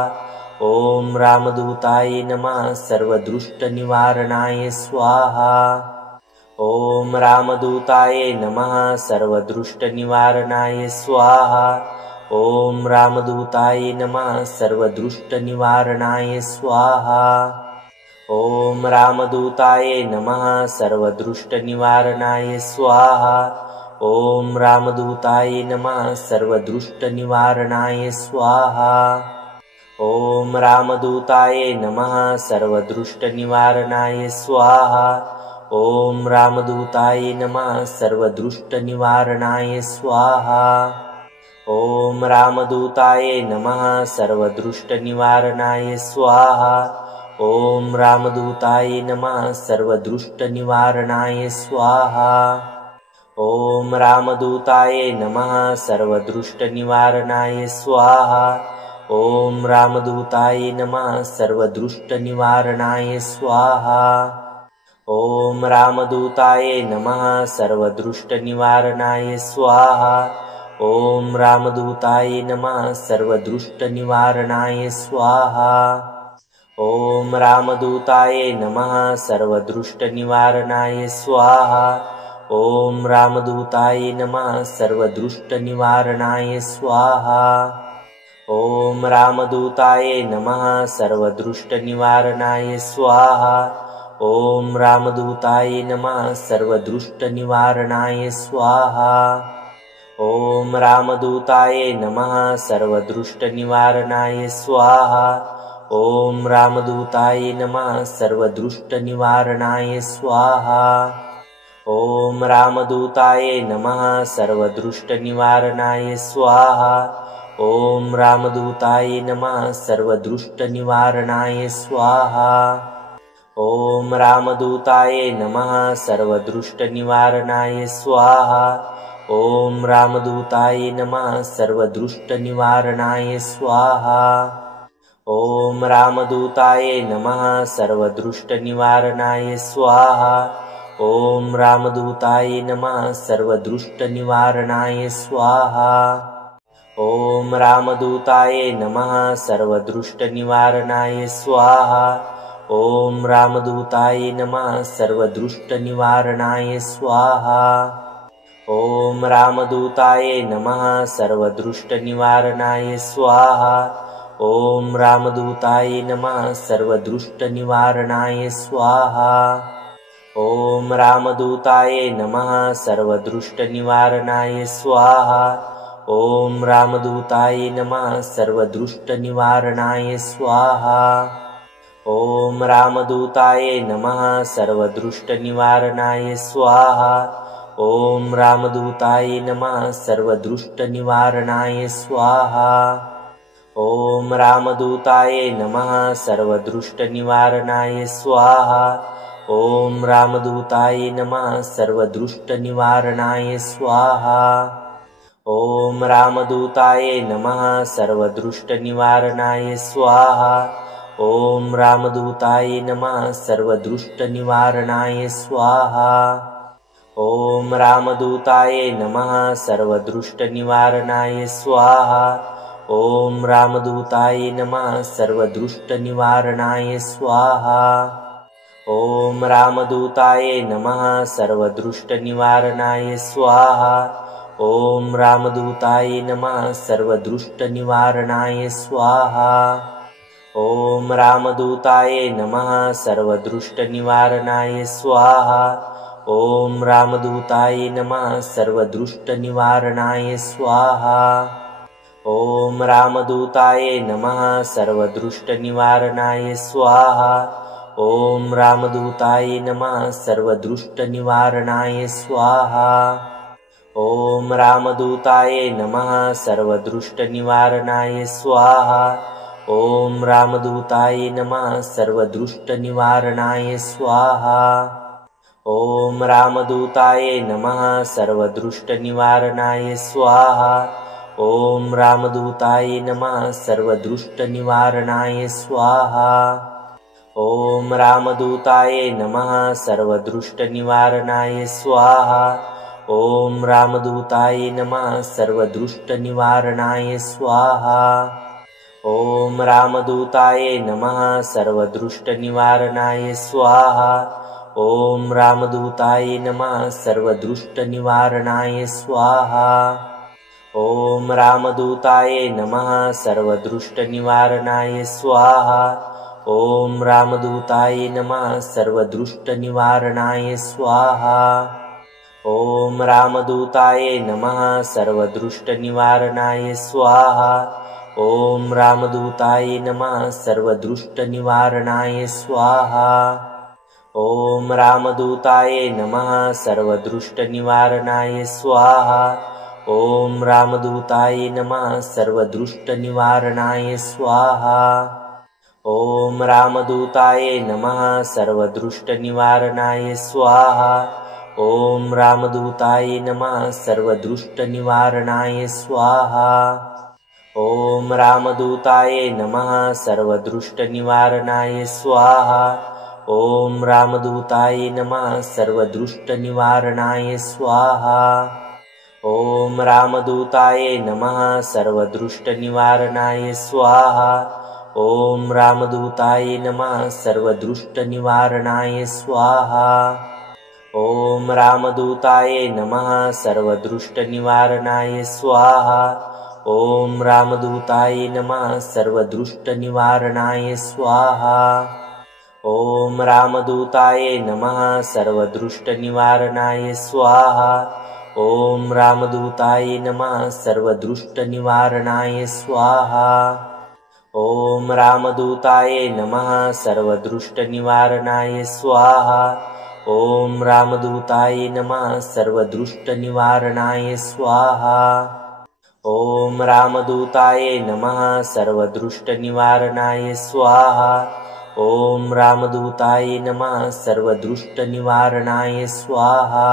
ॐ रामदूताय नमः सर्वदुष्टनिवारणाय स्वाहा। ॐ रामदूताय नमः सर्वदुष्टनिवारणाय स्वाहा। ॐ रामदूताय नमः सर्वदुष्टनिवारणाय स्वाहा। ॐ रामदूताय नमः सर्वदुष्टनिवारणाय स्वाहा। ॐ रामदूताय नमः सर्वदुष्टनिवारणाय स्वाहा। ॐ रामदूताय नमः सर्वदुष्टनिवारणाय स्वाहा। ॐ रामदूताय नमः सर्वदुष्टनिवारणाय स्वाहा। ॐ रामदूताय नमः सर्वदुष्टनिवारणाय स्वाहा। ॐ रामदूताय नमः सर्वदुष्टनिवारणाय स्वाहा। ॐ रामदूताय नमः सर्वदुष्टनिवारणाय स्वाहा। ॐ रामदूताय नमः सर्वदुष्टनिवारणाय स्वाहा। ॐ ॐ रामदूताय नमः सर्वदुष्टनिवारणाय स्वाहा। ॐ रामदूताय नमः सर्वदुष्टनिवारणाय स्वाहा। ॐ रामदूताय नमः सर्वदुष्टनिवारणाय स्वाहा। ॐ रामदूताय नमः सर्वदुष्टनिवारणाय स्वाहा। ॐ रामदूताय नमः सर्वदुष्टनिवारणाय स्वाहा। ॐ रामदूताय नमः सर्वदुष्टनिवारणाय स्वाहा। ॐ रामदूताय नमः सर्वदुष्टनिवारणाय स्वाहा। ॐ रामदूताय नमः सर्वदुष्टनिवारणाय स्वाहा। ॐ रामदूताय नमः सर्वदुष्टनिवारणाय स्वाहा। ॐ रामदूताय नमः सर्वदुष्टनिवारणाय स्वाहा। ॐ रामदूताय नमः सर्वदुष्टनिवारणाय स्वाहा। ॐ रामदूताय नमः सर्वदुष्टनिवारणाय स्वाहा। ॐ रामदूताय नमः सर्वदुष्टनिवारणाय स्वाहा। ॐ रामदूताय नमः सर्वदुष्टनिवारणाय स्वाहा। ॐ रामदूताय नमः सर्वदुष्टनिवारणाय स्वाहा। ॐ रामदूताय नमः सर्वदुष्टनिवारणाय स्वाहा। ॐ रामदूताय नमः सर्वदुष्टनिवारणाय स्वाहा। ॐ रामदूताय नमः सर्वदुष्टनिवारणाय स्वाहा। ॐ रामदूताय नमः सर्वदुष्टनिवारणाय स्वाहा। ॐ रामदूताय नमः सर्वदुष्टनिवारणाय स्वाहा। ॐ रामदूताय नमः सर्वदुष्टनिवारणाय स्वाहा। ॐ रामदूताय नमः सर्वदुष्टनिवारणाय स्वाहा। ॐ रामदूताय नमः सर्वदुष्टनिवारणाय स्वाहा। ॐ रामदूताय नमः सर्वदुष्टनिवारणाय स्वाहा। ॐ रामदूताय नमः सर्वदुष्टनिवारणाय स्वाहा। ॐ रामदूताय नमः सर्वदुष्टनिवारणाय स्वाहा। ॐ रामदूताय नमः सर्वदुष्टनिवारणाय स्वाहा। ॐ रामदूताय नमः सर्वदुष्टनिवारणाय स्वाहा। ॐ रामदूताय नमः सर्वदुष्टनिवारणाय स्वाहा। ॐ रामदूताय नमः सर्वदुष्टनिवारणाय स्वाहा। ॐ रामदूताय नमः सर्वदुष्टनिवारणाय स्वाहा। ॐ रामदूताय नमः सर्वदुष्टनिवारणाय स्वाहा। ॐ रामदूताय नमः सर्वदुष्टनिवारणाय स्वाहा। ॐ रामदूताय नमः सर्वदुष्टनिवारणाय स्वाहा। ॐ रामदूताय नमः सर्वदुष्टनिवारणाय स्वाहा। ॐ रामदूताय नमः सर्वदुष्टनिवारणाय स्वाहा। ॐ रामदूताय नमः सर्वदुष्टनिवारणाय स्वाहा। ॐ रामदूताय नमः सर्वदुष्टनिवारणाय स्वाहा। ॐ रामदूताय नमः सर्वदुष्टनिवारणाय स्वाहा। ॐ रामदूताय नमः सर्वदुष्टनिवारणाय स्वाहा। ॐ रामदूताय नमः सर्वदुष्टनिवारणाय स्वाहा। ॐ रामदूताय नमः सर्वदुष्टनिवारणाय स्वाहा। ॐ रामदूताय नमः सर्वदुष्टनिवारणाय स्वाहा। ॐ रामदूताय नमः सर्वदुष्टनिवारणाय स्वाहा। ॐ रामदूताय नमः सर्वदुष्टनिवारणाय स्वाहा। ॐ रामदूताय नमः सर्वदुष्टनिवारणाय स्वाहा। ॐ रामदूताय नमः सर्वदुष्टनिवारणाय स्वाहा। ॐ रामदूताय नमः सर्वदुष्टनिवारणाय स्वाहा। ॐ रामदूताय नमः सर्वदुष्टनिवारणाय स्वाहा। ॐ रामदूताय नमः सर्वदुष्टनिवारणाय स्वाहा। ॐ रामदूताय नमः सर्वदुष्टनिवारणाय स्वाहा। ॐ रामदूताय नमः सर्वदुष्टनिवारणाय स्वाहा। ॐ रामदूताय नमः सर्वदुष्टनिवारणाय स्वाहा। ॐ रामदूताय नमः सर्वदुष्टनिवारणाय स्वाहा। ॐ रामदूताय नमः सर्वदुष्टनिवारणाय स्वाहा। ॐ रामदूताय नमः सर्वदुष्टनिवारणाय स्वाहा। ॐ रामदूताय नमः सर्वदुष्टनिवारणाय स्वाहा। ॐ रामदूताय नमः सर्वदुष्टनिवारणाय स्वाहा। ॐ रामदूताय नमः सर्वदुष्टनिवारणाय स्वाहा। ॐ रामदूताय नमः सर्वदुष्टनिवारणाय स्वाहा। ॐ रामदूताय नमः सर्वदुष्टनिवारणाय स्वाहा। ॐ रामदूताय नमः सर्वदुष्टनिवारणाय स्वाहा।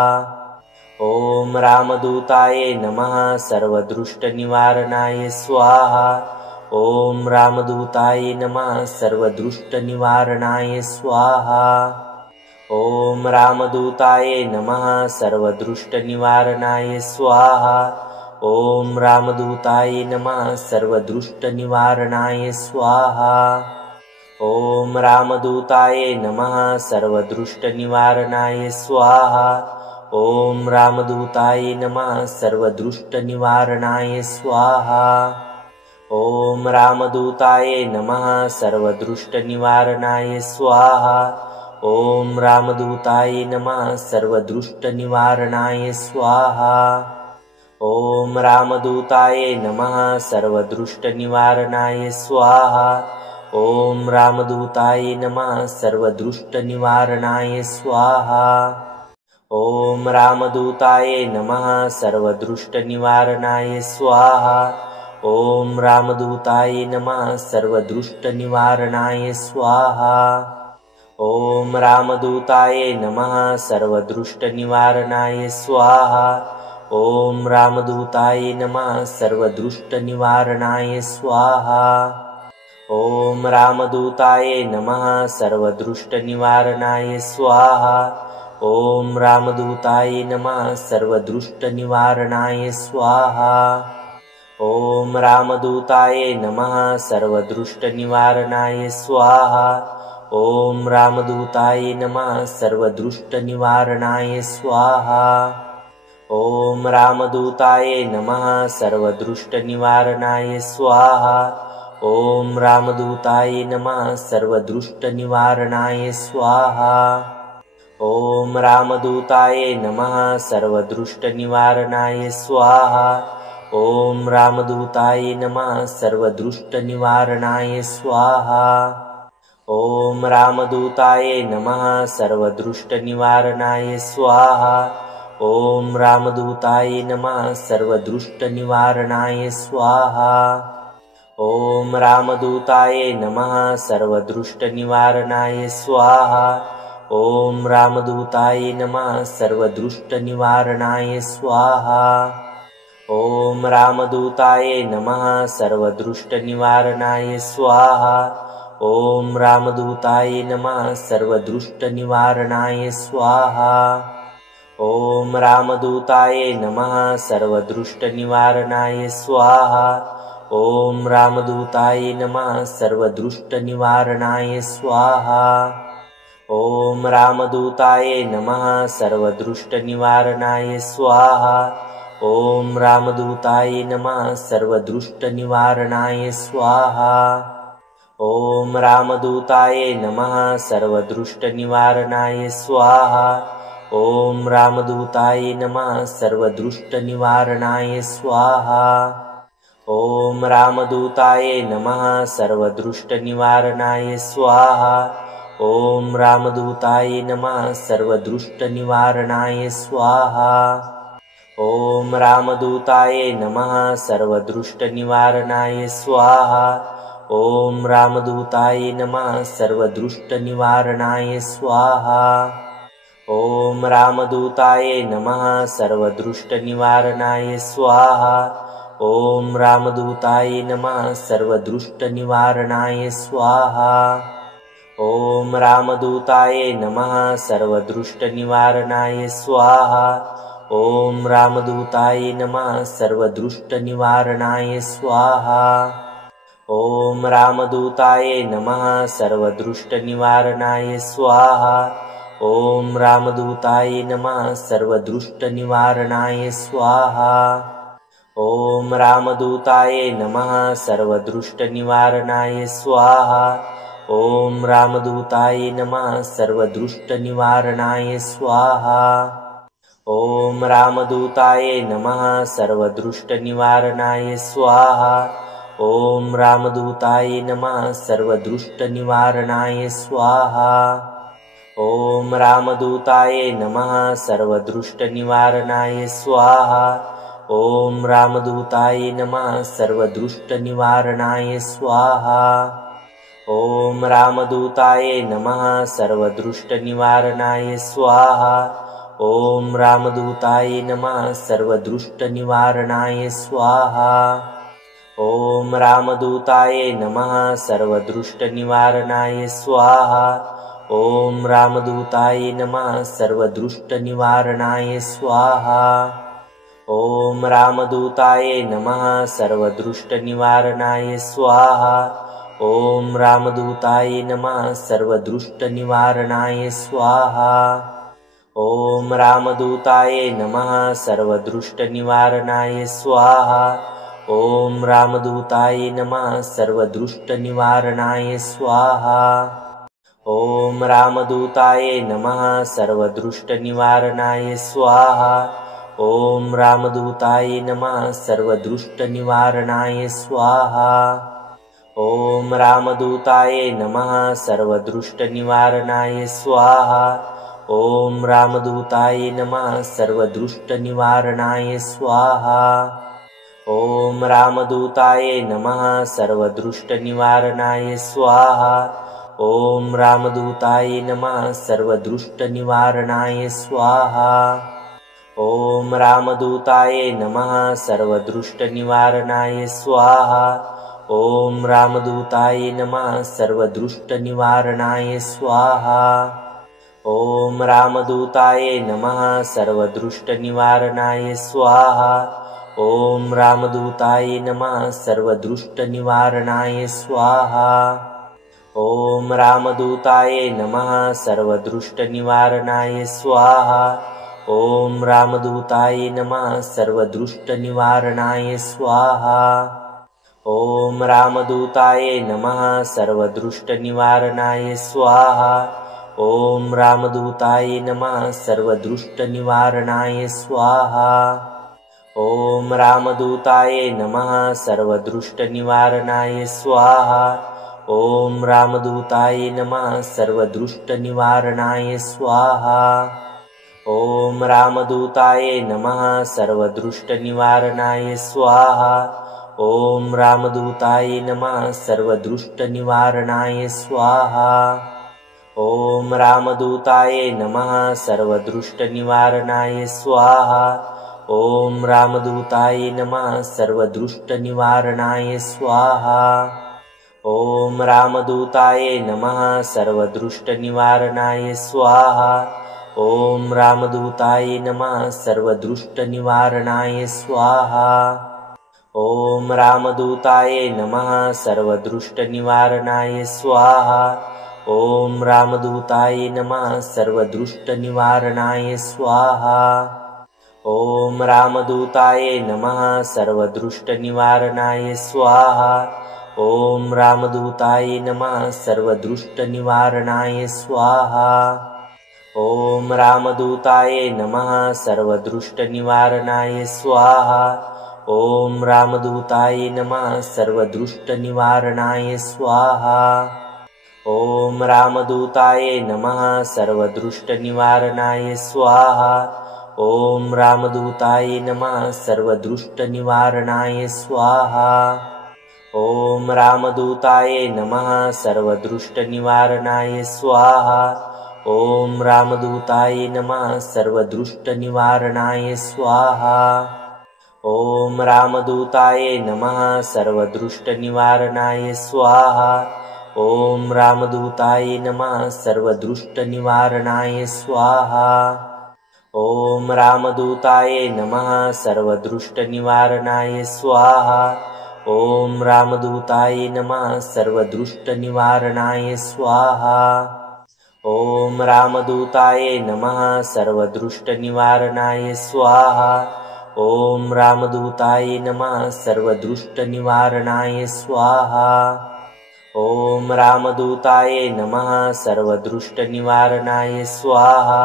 ॐ रामदूताय नमः सर्वदुष्टनिवारणाय स्वाहा। ॐ रामदूताय नमः सर्वदुष्टनिवारणाय स्वाहा। ॐ रामदूताय नमः सर्वदुष्टनिवारणाय स्वाहा। ॐ रामदूताय नमः सर्वदुष्टनिवारणाय स्वाहा। ॐ रामदूताय नमः सर्वदुष्टनिवारणाय स्वाहा। ॐ रामदूताय नमः सर्वदुष्टनिवारणाय स्वाहा। ॐ रामदूताय नमः सर्वदुष्टनिवारणाय स्वाहा। ॐ रामदूताय नमः सर्वदुष्टनिवारणाय स्वाहा। ॐ रामदूताय नमः सर्वदुष्टनिवारणाय स्वाहा। ॐ रामदूताय नमः सर्वदुष्टनिवारणाय स्वाहा। ॐ रामदूताय नमः सर्वदुष्टनिवारणाय स्वाहा। ॐ रामदूताय नमः सर्वदुष्टनिवारणाय स्वाहा। ॐ रामदूताय नमः सर्वदुष्टनिवारणाय स्वाहा। ॐ रामदूताय नमः सर्वदुष्टनिवारणाय स्वाहा। ॐ रामदूताय नमः सर्वदुष्टनिवारणाय स्वाहा। ॐ रामदूताय नमः सर्वदुष्टनिवारणाय स्वाहा। ॐ रामदूताय नमः सर्वदुष्टनिवारणाय स्वाहा। ॐ रामदूताय नमः सर्वदुष्टनिवारणाय स्वाहा। ॐ रामदूताय नमः सर्वदुष्टनिवारणाय स्वाहा। ॐ रामदूताय नमः सर्वदुष्टनिवारणाय स्वाहा। ॐ रामदूताय नमः सर्वदुष्टनिवारणाय स्वाहा। ॐ रामदूताय नमः सर्वदुष्टनिवारणाय स्वाहा। ॐ रामदूताय नमः सर्वदुष्टनिवारणाय स्वाहा। ॐ रामदूताय नमः सर्वदुष्टनिवारणाय स्वाहा। ॐ रामदूताय नमः सर्वदुष्टनिवारणाय स्वाहा। ॐ रामदूताय नमः सर्वदुष्टनिवारणाय स्वाहा। ॐ रामदूताय नमः सर्वदुष्टनिवारणाय स्वाहा। ॐ रामदूताय नमः सर्वदुष्टनिवारणाय स्वाहा। ॐ रामदूताय नमः सर्वदुष्टनिवारणाय स्वाहा। ॐ रामदूताय नमः सर्वदुष्टनिवारणाय स्वाहा। ॐ रामदूताय नमः सर्वदुष्टनिवारणाय स्वाहा। ॐ रामदूताय नमः सर्वदुष्टनिवारणाय स्वाहा। ॐ रामदूताय नमः सर्वदुष्टनिवारणाय स्वाहा। ॐ रामदूताय नमः सर्वदुष्टनिवारणाय स्वाहा। ॐ रामदूताय नमः सर्वदुष्टनिवारणाय स्वाहा। ॐ रामदूताय नमः सर्वदुष्टनिवारणाय स्वाहा। ॐ रामदूताय नमः सर्वदुष्टनिवारणाय स्वाहा। ॐ रामदूताय नमः सर्वदुष्टनिवारणाय स्वाहा। ॐ रामदूताय नमः सर्वदुष्टनिवारणाय स्वाहा। ॐ रामदूताय नमः सर्वदुष्टनिवारणाय स्वाहा। ॐ रामदूताय नमः सर्वदृष्टनिवारणाय स्वाहा। ॐ रामदूताय नमः सर्वदृष्टनिवारणाय स्वाहा। ॐ रामदूताय नमः सर्वदृष्टनिवारणाय स्वाहा। ॐ रामदूताय नमः सर्वदृष्टनिवारणाय स्वाहा। ॐ रामदूताय नमः सर्वदृष्टनिवारणाय स्वाहा। ॐ रामदूताय नमः सर्वदृष्टनिवारणाय स्वाहा। ॐ रामदूताय नमः सर्वदृष्टनिवारणाय स्वाहा। ॐ रामदूताय नमः सर्वदृष्टनिवारणाय स्वाहा। ॐ रामदूताय नमः सर्वदृष्टनिवारणाय स्वाहा। ॐ रामदूताय नमः सर्वदृष्टनिवारणाय स्वाहा। ॐ रामदूताय नमः सर्वदृष्टनिवारणाय स्वाहा। ॐ रामदूताय नमः सर्वदृष्टनिवारणाय स्वाहा। ॐ रामदूताय नमः सर्वदृष्टनिवारणाय स्वाहा। ॐ रामदूताय नमः सर्वदृष्टनिवारणाय स्वाहा। ॐ रामदूताय नमः सर्वदृष्टनिवारणाय स्वाहा। ॐ रामदूताय नमः सर्वदृष्टनिवारणाय स्वाहा। ॐ रामदूताय नमः सर्वदृष्टनिवारणाय स्वाहा। ॐ रामदूताय नमः सर्वदृष्टनिवारणाय स्वाहा। ॐ रामदूताय नमः सर्वदृष्टनिवारणाय स्वाहा। ॐ रामदूताय नमः सर्वदृष्टनिवारणाय स्वाहा। ॐ रामदूताय नमः सर्वदृष्टनिवारणाय स्वाहा। ॐ रामदूताय नमः सर्वदृष्टनिवारणाय स्वाहा। ॐ रामदूताय नमः सर्वदृष्टनिवारणाय स्वाहा। ॐ रामदूताय नमः सर्वदृष्टनिवारणाय स्वाहा। ॐ रामदूताय नमः सर्वदृष्टनिवारणाय स्वाहा। ॐ रामदूताय नमः सर्वदृष्टनिवारणाय स्वाहा। ॐ रामदूताय नमः सर्वदृष्टनिवारणाय स्वाहा। ॐ रामदूताय नमः सर्वदृष्टनिवारणाय स्वाहा। ॐ रामदूताय नमः सर्वदृष्टनिवारणाय स्वाहा। ॐ रामदूताय नमः सर्वदृष्टनिवारणाय स्वाहा। ॐ रामदूताय नमः सर्वदृष्टनिवारणाय स्वाहा। ॐ रामदूताय नमः सर्वदृष्टनिवारणाय स्वाहा। ॐ रामदूताय नमः सर्वदृष्टनिवारणाय स्वाहा। ॐ रामदूताय नमः सर्वदृष्टनिवारणाय स्वाहा। ॐ रामदूताय नमः सर्वदृष्टनिवारणाय स्वाहा। ॐ रामदूताय नमः सर्वदृष्टनिवारणाय स्वाहा। ॐ रामदूताय नमः सर्वदृष्टनिवारणाय स्वाहा। ॐ रामदूताय नमः सर्वदृष्टनिवारणाय स्वाहा। ॐ रामदूताय नमः सर्वदृष्टनिवारणाय स्वाहा। ॐ रामदूताय नमः सर्वदृष्टनिवारणाय स्वाहा। ॐ रामदूताय नमः सर्वदृष्टनिवारणाय स्वाहा। ॐ रामदूताय नमः सर्वदृष्टनिवारणाय स्वाहा। ॐ रामदूताय नमः सर्वदृष्टनिवारणाय स्वाहा। ॐ रामदूताय नमः सर्वदृष्टनिवारणाय स्वाहा। ॐ रामदूताय नमः सर्वदृष्टनिवारणाय स्वाहा। ॐ रामदूताय नमः सर्वदृष्टनिवारणाय स्वाहा। ॐ रामदूताय नमः सर्वदृष्टनिवारणाय स्वाहा। ॐ रामदूताय नमः सर्वदृष्टनिवारणाय स्वाहा। ॐ रामदूताय नमः सर्वदृष्टनिवारणाय स्वाहा। ॐ रामदूताय नमः सर्वदृष्टनिवारणाय स्वाहा। ॐ रामदूताय नमः सर्वदृष्टनिवारणाय स्वाहा। ॐ रामदूताय नमः सर्वदुष्टनिवारणाय स्वाहा। ॐ रामदूताय नमः सर्वदुष्टनिवारणाय स्वाहा। ॐ रामदूताय नमः सर्वदुष्टनिवारणाय स्वाहा। ॐ रामदूताय नमः सर्वदुष्टनिवारणाय स्वाहा। ॐ रामदूताय नमः सर्वदुष्टनिवारणाय स्वाहा। ॐ रामदूताय नमः सर्वदुष्टनिवारणाय स्वाहा।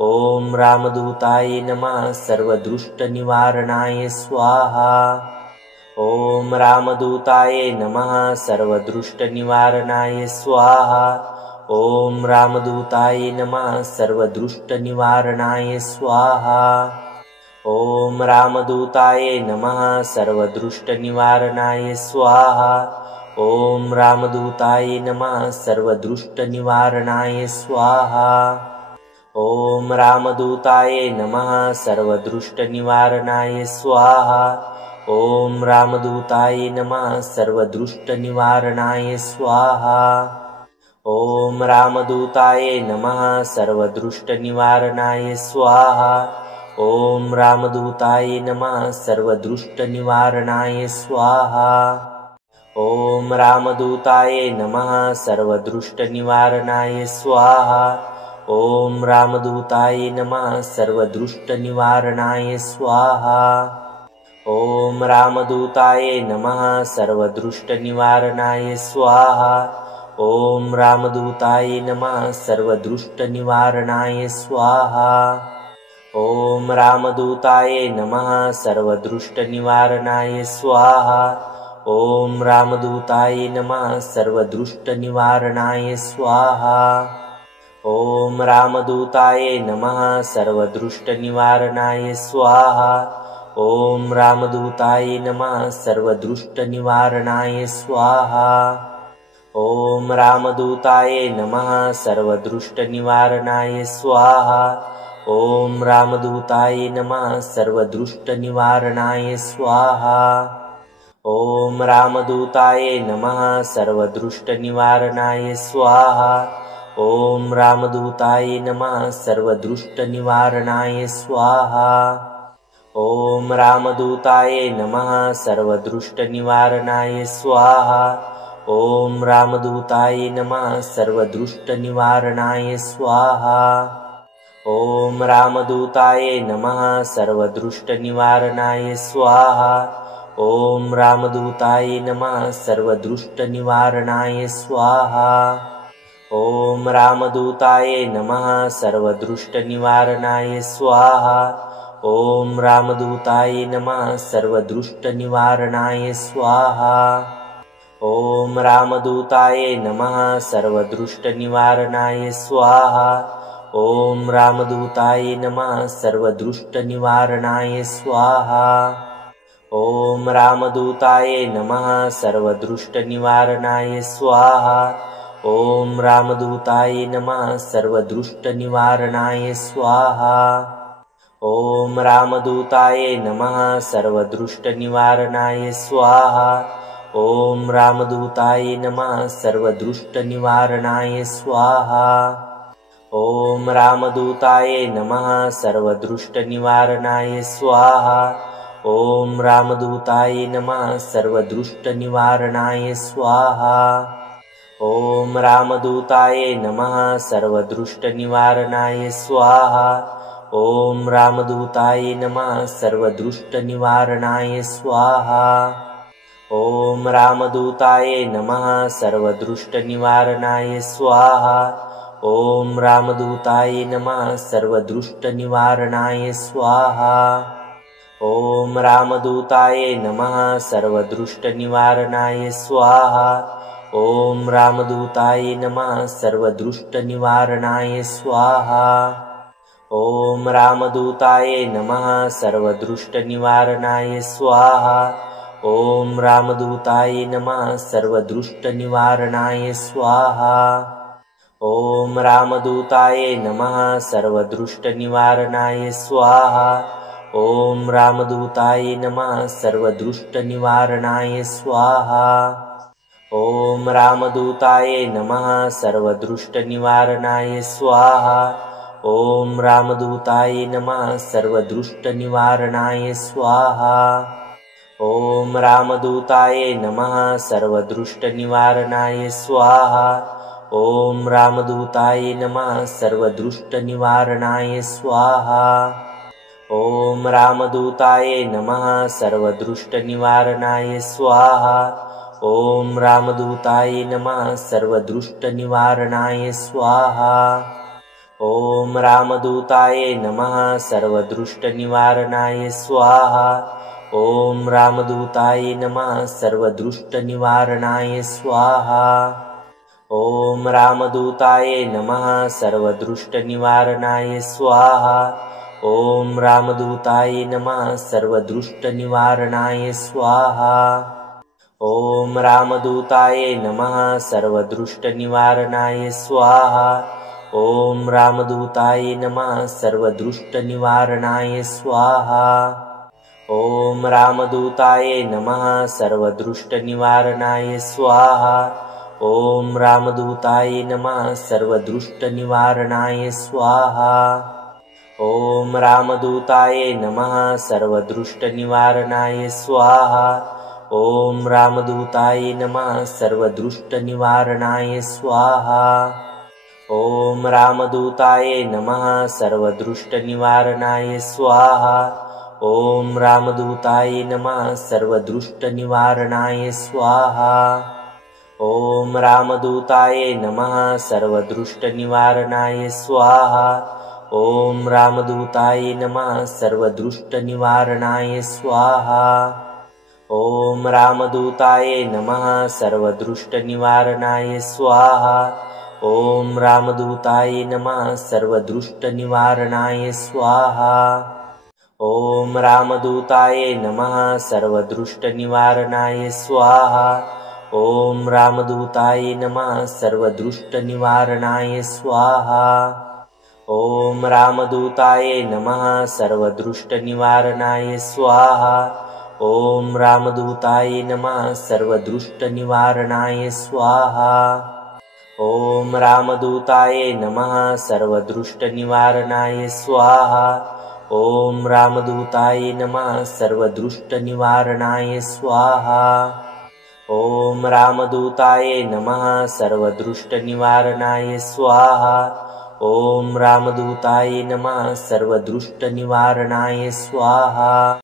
ॐ रामदूताय नमः सर्वदुष्टनिवारणाय स्वाहा। ॐ रामदूताय नमः सर्वदुष्टनिवारणाय स्वाहा। ॐ रामदूताय नमः सर्वदुष्टनिवारणाय स्वाहा। ॐ रामदूताय नमः सर्वदुष्टनिवारणाय स्वाहा। ॐ रामदूताय नमः सर्वदुष्टनिवारणाय स्वाहा। ॐ रामदूताय नमः सर्वदुष्टनिवारणाय स्वाहा। ॐ रामदूताय नमः सर्वदुष्टनिवारणाय स्वाहा। ॐ रामदूताय नमः सर्वदुष्टनिवारणाय स्वाहा। ॐ रामदूताय नमः सर्वदुष्टनिवारणाय स्वाहा। ॐ रामदूताय नमः सर्वदुष्टनिवारणाय स्वाहा। ॐ रामदूताय नमः सर्वदुष्टनिवारणाय स्वाहा। ॐ रामदूताय नमः सर्वदुष्टनिवारणाय स्वाहा। ॐ रामदूताय नमः सर्वदुष्टनिवारणाय स्वाहा। ॐ रामदूताय नमः सर्वदुष्टनिवारणाय स्वाहा। ॐ रामदूताय नमः सर्वदुष्टनिवारणाय स्वाहा। ॐ रामदूताय नमः सर्वदुष्टनिवारणाय स्वाहा। ॐ रामदूताय नमः सर्वदुष्टनिवारणाय स्वाहा। ॐ रामदूताय नमः सर्वदुष्टनिवारणाय स्वाहा। ॐ रामदूताय नमः सर्वदुष्टनिवारणाय स्वाहा। ॐ रामदूताय नमः सर्वदुष्टनिवारणाय स्वाहा। ॐ रामदूताय नमः सर्वदुष्टनिवारणाय स्वाहा। ॐ रामदूताय नमः सर्वदुष्टनिवारणाय स्वाहा। ॐ रामदूताय नमः सर्वदुष्टनिवारणाय स्वाहा। ॐ रामदूताय नमः सर्वदुष्टनिवारणाय स्वाहा। ॐ रामदूताय नमः सर्वदुष्टनिवारणाय स्वाहा। ॐ रामदूताय नमः सर्वदुष्टनिवारणाय स्वाहा। ॐ रामदूताय नमः सर्वदुष्टनिवारणाय स्वाहा। ॐ रामदूताय नमः सर्वदुष्टनिवारणाय स्वाहा। ॐ रामदूताय नमः सर्वदुष्टनिवारणाय स्वाहा। ॐ रामदूताय नमः सर्वदुष्टनिवारणाय स्वाहा। ॐ रामदूताय नमः सर्वदुष्टनिवारणाय स्वाहा। ॐ रामदूताय नमः सर्वदुष्टनिवारणाय स्वाहा। ॐ रामदूताय नमः सर्वदुष्टनिवारणाय स्वाहा। ॐ रामदूताय नमः सर्वदुष्टनिवारणाय स्वाहा। ॐ रामदूताय नमः सर्वदुष्टनिवारणाय स्वाहा। ॐ रामदूताय नमः सर्वदुष्टनिवारणाय स्वाहा। ॐ रामदूताय नमः सर्वदुष्टनिवारणाय स्वाहा। ॐ रामदूताय नमः सर्वदुष्टनिवारणाय स्वाहा। ॐ रामदूताय नमः सर्वदुष्टनिवारणाय स्वाहा। ॐ रामदूताय नमः सर्वदुष्टनिवारणाय स्वाहा। ॐ रामदूताय नमः सर्वदुष्टनिवारणाय स्वाहा। ॐ रामदूताय नमः सर्वदुष्टनिवारणाय स्वाहा। ॐ रामदूताय नमः सर्वदुष्टनिवारणाय स्वाहा। ॐ रामदूताय नमः सर्वदुष्टनिवारणाय स्वाहा। ॐ रामदूताय नमः सर्वदुष्टनिवारणाय स्वाहा। ॐ रामदूताय नमः सर्वदुष्टनिवारणाय स्वाहा। ॐ रामदूताय नमः सर्वदुष्टनिवारणाय स्वाहा। ॐ रामदूताय नमः सर्वदुष्टनिवारणाय स्वाहा। ॐ रामदूताय नमः सर्वदुष्टनिवारणाय स्वाहा। ॐ रामदूताय नमः सर्वदुष्टनिवारणाय स्वाहा। ॐ रामदूताय नमः सर्वदुष्टनिवारणाय स्वाहा। ॐ रामदूताय नमः सर्वदुष्टनिवारणाय स्वाहा। ॐ रामदूताय नमः सर्वदुष्टनिवारणाय स्वाहा। ॐ रामदूताय नमः सर्वदुष्टनिवारणाय स्वाहा। ॐ रामदूताय नमः सर्वदुष्टनिवारणाय स्वाहा। ॐ रामदूताय नमः सर्वदुष्टनिवारणाय स्वाहा। ॐ रामदूताय नमः सर्वदुष्टनिवारणाय स्वाहा। ॐ रामदूताय नमः सर्वदुष्टनिवारणाय स्वाहा। ॐ रामदूताय नमः सर्वदुष्टनिवारणाय स्वाहा। ॐ रामदूताय नमः सर्वदुष्टनिवारणाय स्वाहा। ॐ रामदूताय नमः सर्वदुष्टनिवारणाय स्वाहा। ॐ रामदूताय नमः सर्वदुष्टनिवारणाय स्वाहा। ॐ रामदूताय नमः सर्वदुष्टनिवारणाय स्वाहा। ॐ रामदूताय नमः सर्वदुष्टनिवारणाय स्वाहा। ॐ रामदूताय नमः सर्वदुष्टनिवारणाय स्वाहा। ॐ रामदूताय नमः सर्वदुष्टनिवारणाय स्वाहा। ॐ रामदूताय नमः सर्वदुष्टनिवारणाय स्वाहा। ॐ रामदूताय नमः सर्वदुष्टनिवारणाय स्वाहा। ॐ रामदूताय नमः सर्वदुष्टनिवारणाय स्वाहा। ॐ रामदूताय नमः सर्वदुष्टनिवारणाय स्वाहा। ॐ रामदूताय नमः सर्वदुष्टनिवारणाय स्वाहा। ॐ रामदूताय नमः सर्वदुष्टनिवारणाय स्वाहा। ॐ रामदूताय नमः सर्वदुष्टनिवारणाय स्वाहा। ॐ रामदूताय नमः सर्वदुष्टनिवारणाय स्वाहा। ॐ रामदूताय नमः सर्वदुष्टनिवारणाय स्वाहा।